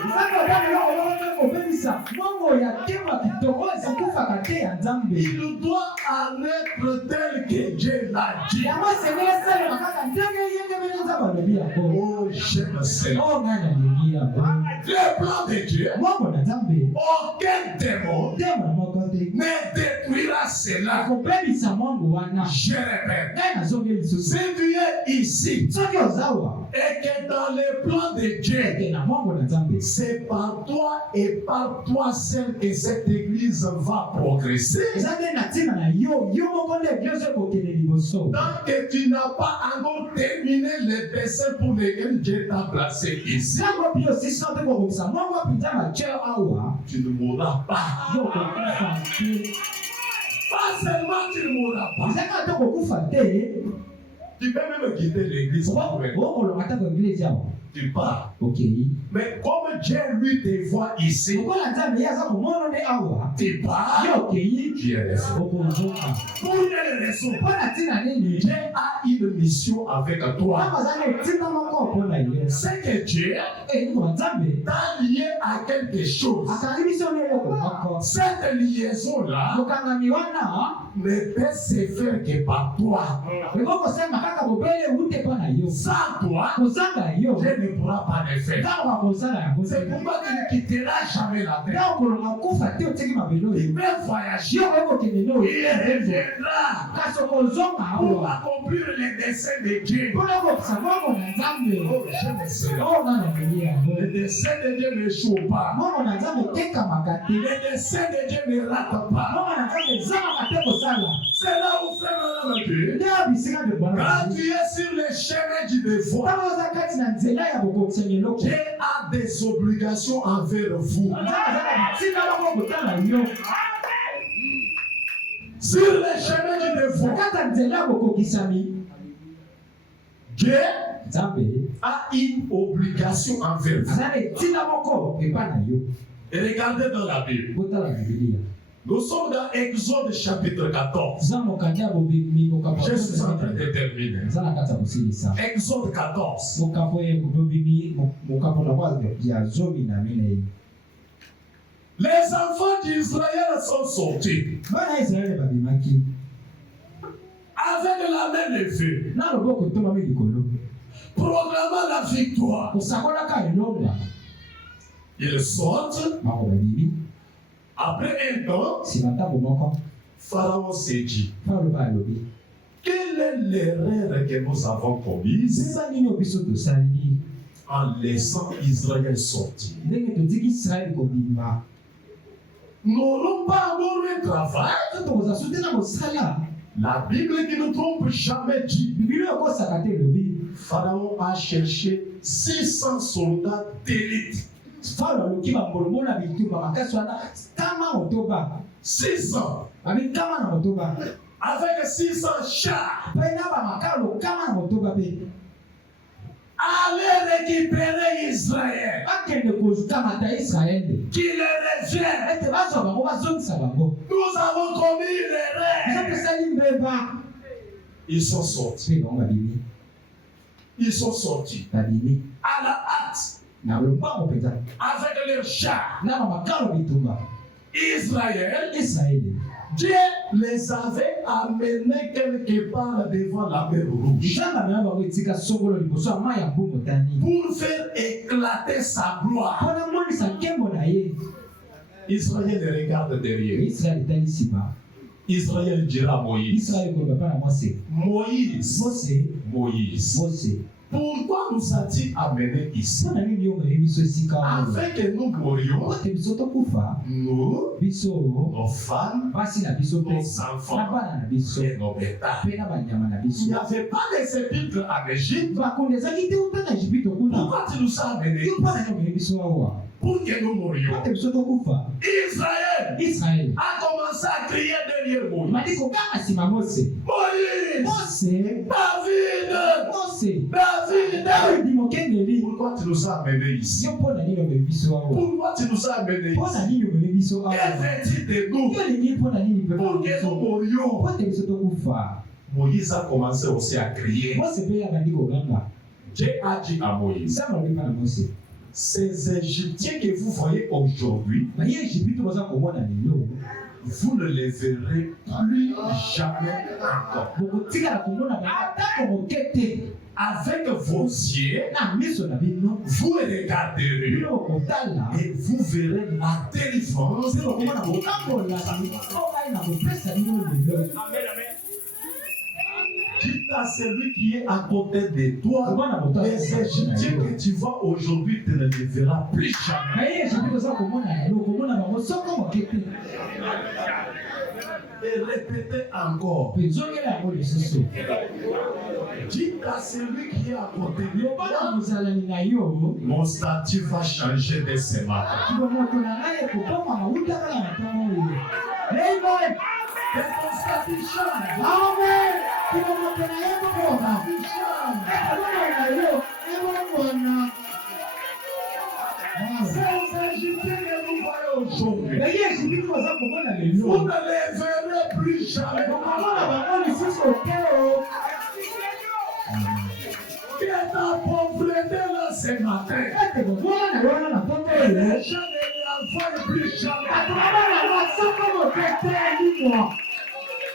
Il doit en être tel que Dieu l'a dit. Oh, j'aime cela. Le plan de Dieu, aucun démon ne détruira cela. Je répète, si tu es ici et que dans le plan de Dieu, c'est par toi et par toi seul que cette église va progresser. Tant que tu n'as pas encore terminé le dessin pour lequel Dieu t'a placé ici, tu ne mourras pas. Pas seulement tu ne mourras pas. Tu peux même quitter l'église. Tu pars. Mais comme Dieu lui te voit ici, tu pars. Tu es resté. Pour quelle raison? Dieu a une mission avec toi. C'est que Dieu t'a lié à quelque chose. Cette liaison-là ne peut se faire que par toi. Sans toi, Dieu ne pourra pas le faire. C'est pourquoi tu ne quitteras jamais la terre. Il peut voyager. Il reviendra pour accomplir les desseins de Dieu. Oh, j'aime cela. Les desseins de Dieu ne échouent pas. Les desseins de Dieu ne ratent pas. C'est là où frère Dieu. Quand tu es sur le chemin du devoir, Dieu a des obligations envers vous. Sur le chemin du devoir, Dieu a une obligation envers vous. Et regardez dans la Bible. Nous sommes dans Exode chapitre 14. Je suis en train de terminer. Exode 14. Les enfants d'Israël sont sortis avec la main levée, proclamant la victoire. Ils sortent. Après un temps, Pharaon s'est dit, quelle est l'erreur que nous avons commise en laissant Israël sortir? Nous n'aurons pas encore un travail. La Bible qui ne trompe jamais dit, Pharaon a cherché 600 soldats d'élite. 600 avec 600 chars. Allez récupérer Israël. Qu'il revienne. Nous avons commis une erreur. Ils sont sortis. Ils sont sortis à la hâte avec leurs chars. Israël, Dieu les avait amenés quelque part devant la mer Rouge pour faire éclater sa gloire. Israël regarde derrière. Israël dira à Moïse, Moïse, pourquoi nous as-tu amenés ici? Afin que nous mourions, nous, nos femmes, nos enfants et nos bétails. Il n'y avait pas de sépulcre en Égypte. Pourquoi tu nous as amenés ici? Pour que nous mourions. Israël a commencé à crier derrière Moïse. David, pourquoi tu nous as amenés ici? Pourquoi tu nous as amenés ici? Que fais-tu de nous? Pour que nous mourions. Moïse a commencé aussi à crier. Dieu a dit à Moïse, ces Égyptiens que vous voyez aujourd'hui, vous ne les verrez plus jamais encore. Avec vos yeux, vous regarderez et vous verrez la délivrance. Dites à celui qui est à côté de toi, les Égyptiens que tu vois aujourd'hui, tu ne les verras plus jamais. Et répétez encore. Dites à celui qui est à côté de toi, mon statut va changer de ce matin. Que ton statut change. Amen. Ces Égyptiens que vous voyez aujourd'hui, vous ne les verrez plus jamais. Qui est à pauvreté là ce matin? Les gens ne les voient plus jamais.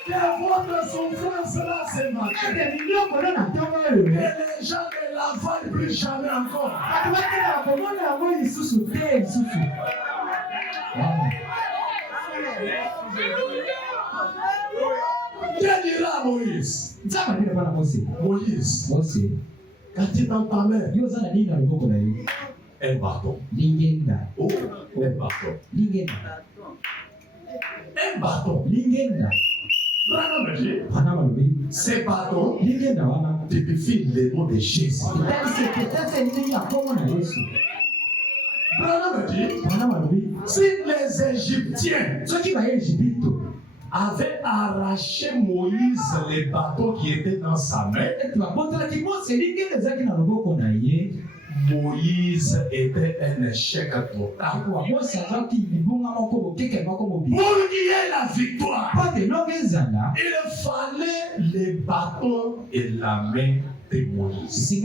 Que votre souffrance là ce matin, et les gens ne la voient plus jamais encore. Dieu dira à Moïse, Moïse, qu'as-tu dans ta main? Un bâton. Oh, un bâton. Un bâton. Ces bâtons typifient le nom de Jésus. Si les Égyptiens avaient arraché Moïse les bâtons qui étaient dans sa main, Moïse était un échec total. Pour qu'il y ait la victoire, il fallait les bâtons et la main de Moïse.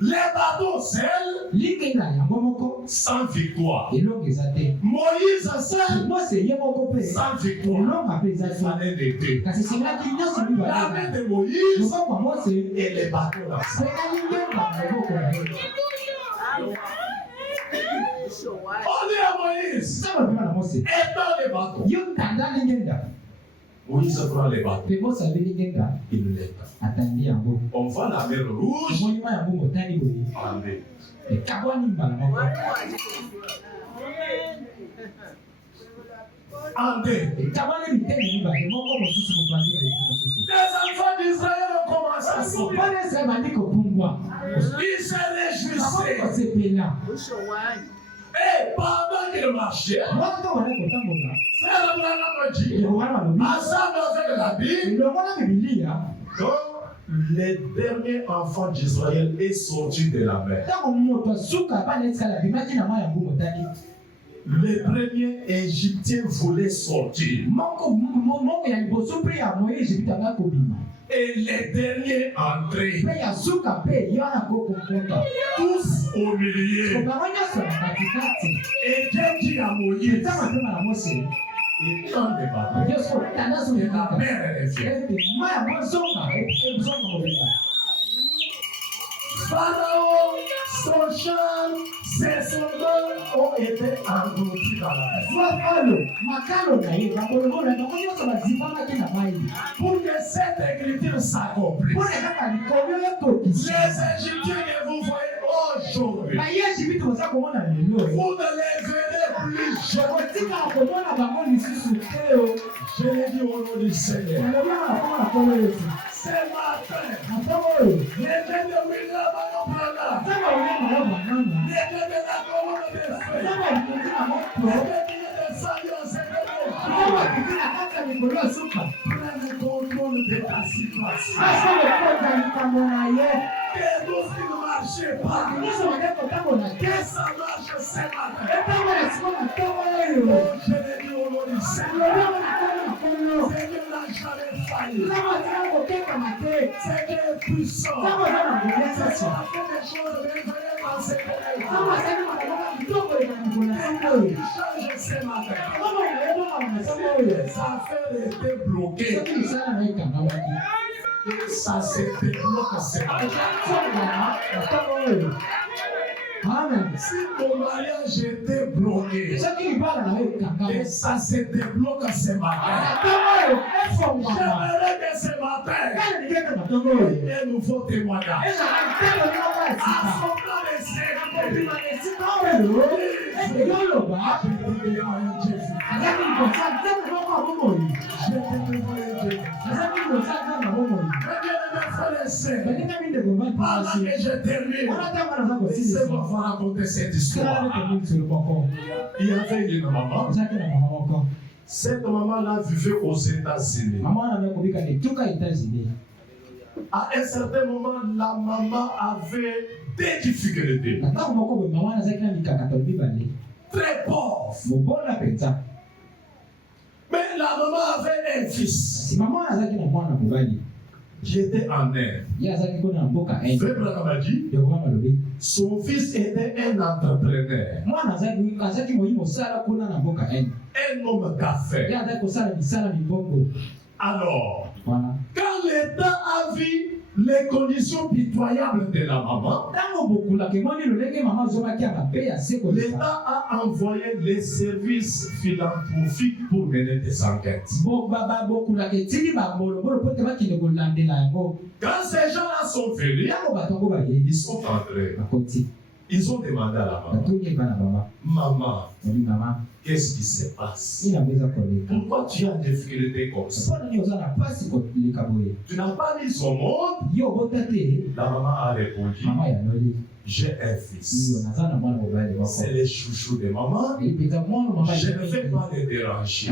Les bâtons seuls, sans victoire. Moïse seul, sans victoire. Il fallait les deux. La main de Moïse et les bâtons ensemble. On dit à Moïse, étends les bâtons. Moïse prend les bâtons. Il les tend. On va la mer Rouge. Amen. Les enfants d'Israël ont commencé à sauter. Ils se réjouissaient. Et pendant qu'ils marchaient, Frère Abraham dit, ensemble avec la Bible, donc le dernier enfant d'Israël est sorti de la mer. les premiers Égyptiens voulaient sortir. Et les derniers entraient. Tous au milieu. Et Dieu dit à Moïse, et quand les babas, et la mère est Pharaon, son char, ses soldats ont été engloutis dans la mer. Pour que cette écriture s'accomplisse, les Égyptiens que vous voyez aujourd'hui, vous ne les verrez plus jamais. Je l'ai dit au nom du Seigneur. Ce matin, les gens de William Manopana, les gens de la commune des feuilles, les gens de Sadio Sénégal, prennent le contrôle de ta situation. Que tout ce qui ne marchait pas, que ça marche ce matin. Oh, je l'ai dit au nom du Seigneur. Seigneur n'a jamais failli. Seigneur est puissant. C'est ça fait des choses merveilleuses dans ces domaines. Change ce matin. Ça fait été bloqué. Et ça se débloque ce matin. Amen. Si ton mariage était bloqué, et ça se débloque ce matin. J'aimerais que ce matin, un nouveau témoignage. Assombra les pendant que je termine, laissez-moi vous raconter cette histoire. Il y avait une maman. Cette maman-là vivait aux États-Unis. À un certain moment, la maman avait des difficultés. Très pauvre. Mais la maman avait un fils qui était en Inde. Frère Branham a dit, son fils était un entrepreneur, un homme d'affaires. Alors, quand l'État a vu les conditions pitoyables de la maman, l'État a envoyé les services philanthropiques pour mener des enquêtes. Quand ces gens-là sont venus, ils sont entrés. Ils ont demandé à la maman, maman, qu'est-ce qui se passe? Pourquoi tu as des difficultés comme ça? Tu n'as pas mis au monde? La maman a répondu, j'ai un fils. C'est le chouchou de maman. Je ne vais pas le déranger.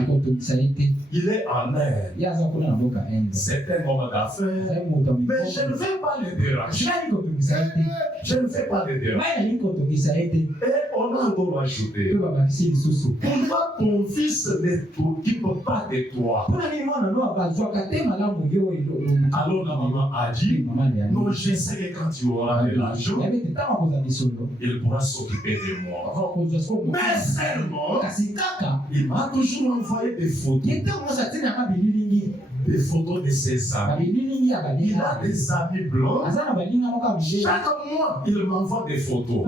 Il est en Inde. C'est un homme d'affaires. Mais je ne vais pas le déranger. Je ne vais pas le déranger. Et on a encore ajouté, pourquoi ton fils ne t'occupe pas de toi? Alors la maman a dit, non, je sais que quand tu auras de l'argent, il pourra s'occuper de moi. Mais seulement, il m'a toujours envoyé des photos. Des photos de ses amis. Il a des amis blancs. Chaque mois, il m'envoie des photos.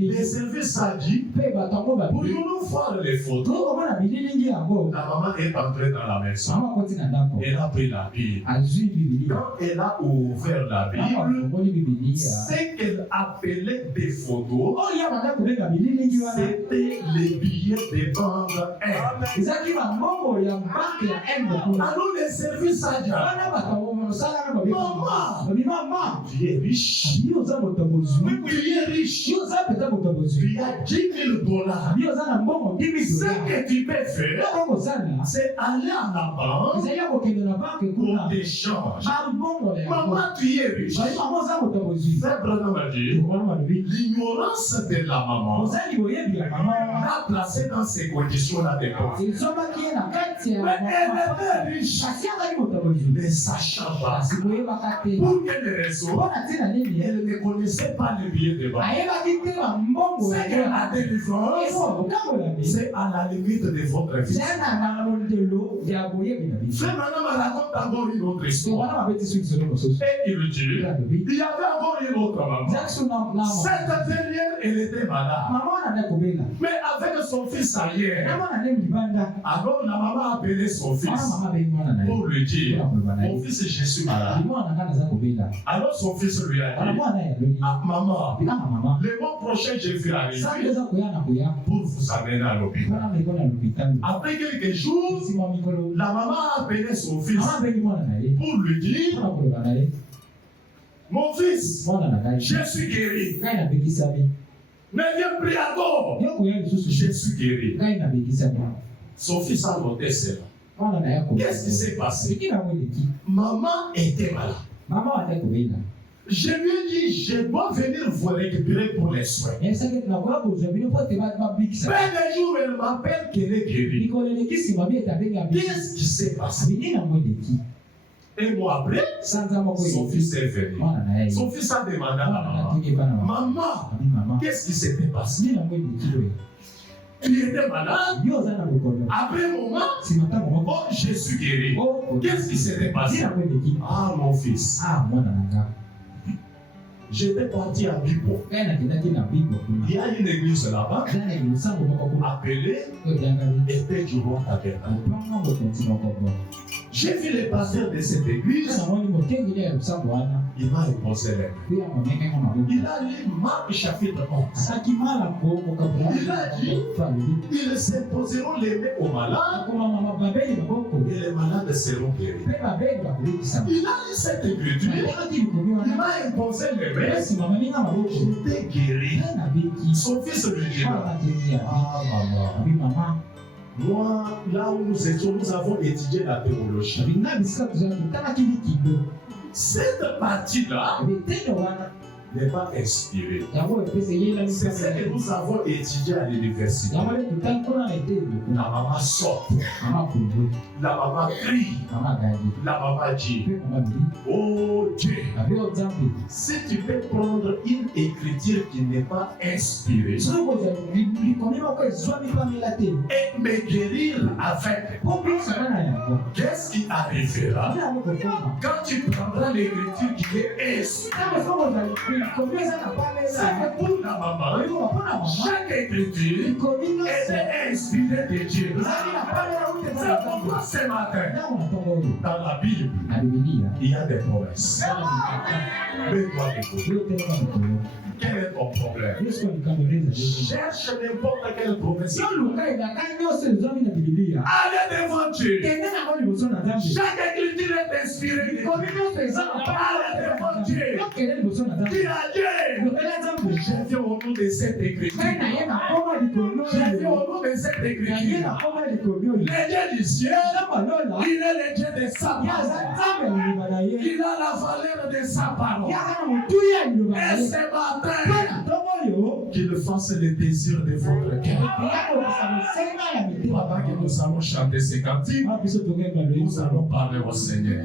Les services a dit, pourrions-nous voir les photos? La maman est entrée dans la maison. Elle a pris la Bible. Quand elle a ouvert la Bible, ce qu'elle appelait des photos, c'était les billets de banque. Alors les services à Dieu. Maman, tu es riche. Oui, tu es riche. Tu as 10 000 dollars. Ce que tu peux faire, c'est aller à la banque pour t'échanger. Maman, tu es riche. Frère Branham a dit, l'ignorance de la maman l'a placé dans ces conditions-là de pauvre. Mais elle était riche. Ne sachant pas. Pour quelle raison? Elle ne connaissait pas le billet de banque. C'est que la délivrance, c'est à la limite de votre vie. Frère Branham raconte encore une autre histoire. Et il dit, il y avait encore une autre maman. Cette dernière, elle était malade. Mais avec son fils ailleurs. Alors la maman a appelé son fils pour lui dire, mon fils, je suis malade. Alors son fils lui a dit, ah, maman, le mois prochain, je vais arriver pour vous amener à l'hôpital. Après quelques jours, la maman a appelé son fils pour lui dire, mon fils, je suis guéri. Ne viens plus à bord. Je suis guéri. Son fils a noté cela. Qu'est-ce qui s'est passé? Maman était malade. Je lui ai dit, je dois venir vous récupérer pour les soins. Mais des jours, elle m'appelle qu'elle est guérie. Qu'est-ce qui s'est passé? Un mois après, son fils est venu. Son fils a demandé à la maman, maman, qu'est-ce qui s'était passé? Tu étais malade. Après un moment, oh, je suis guéri. Qu'est-ce qui s'était passé? Ah, mon fils. J'étais parti à Bibo. Il y a une église là-bas appelée Épée du Roi Tabernacle. J'ai vu les pasteurs de cette église. Il m'a imposé les mains. Il a lu Marc chapitre 11. Il a dit, ils s'imposeront les mains aux malades et les malades seront guéris. Il a lu cette écriture. Il m'a imposé les mains. J'étais guéri. Son fils lui dit, ah maman. Moi, là où nous étions, nous avons étudié la théologie. Cette partie-là n'est pas inspirée. C'est ce que nous avons étudié à l'université. La maman sort. La maman crie. La maman dit, oh Dieu, si tu peux prendre une écriture qui n'est pas inspirée et me guérir avec, qu'est-ce qui arrivera quand tu prendras l'écriture qui est inspirée? C'est que pour la maman, chaque écriture était inspirée de Dieu. C'est pourquoi ce matin, dans la Bible, il y a des promesses. Mets-toi debout. Quel est ton problème? Cherche n'importe quelle promesse. Allez devant Dieu. Chaque écriture est inspirée. Allez devant Dieu. Dis à Dieu, je viens au nom de cette écriture. Je viens au nom de cette écriture. Le Dieu du ciel, il est le Dieu de sa parole. Il a la valeur de sa parole. Et ce matin, qu'il fasse le désir de votre cœur. Pendant que nous allons chanter ces cantiques, nous allons parler au Seigneur.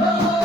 Thank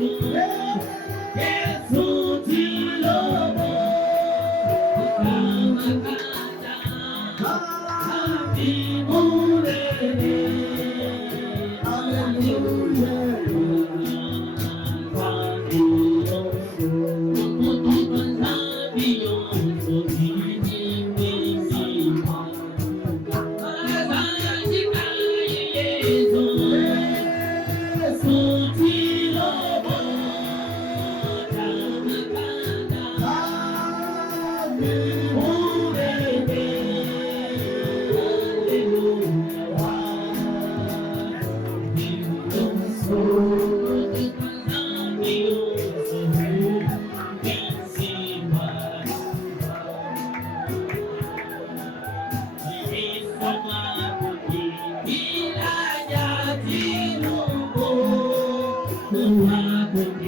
you. Amen.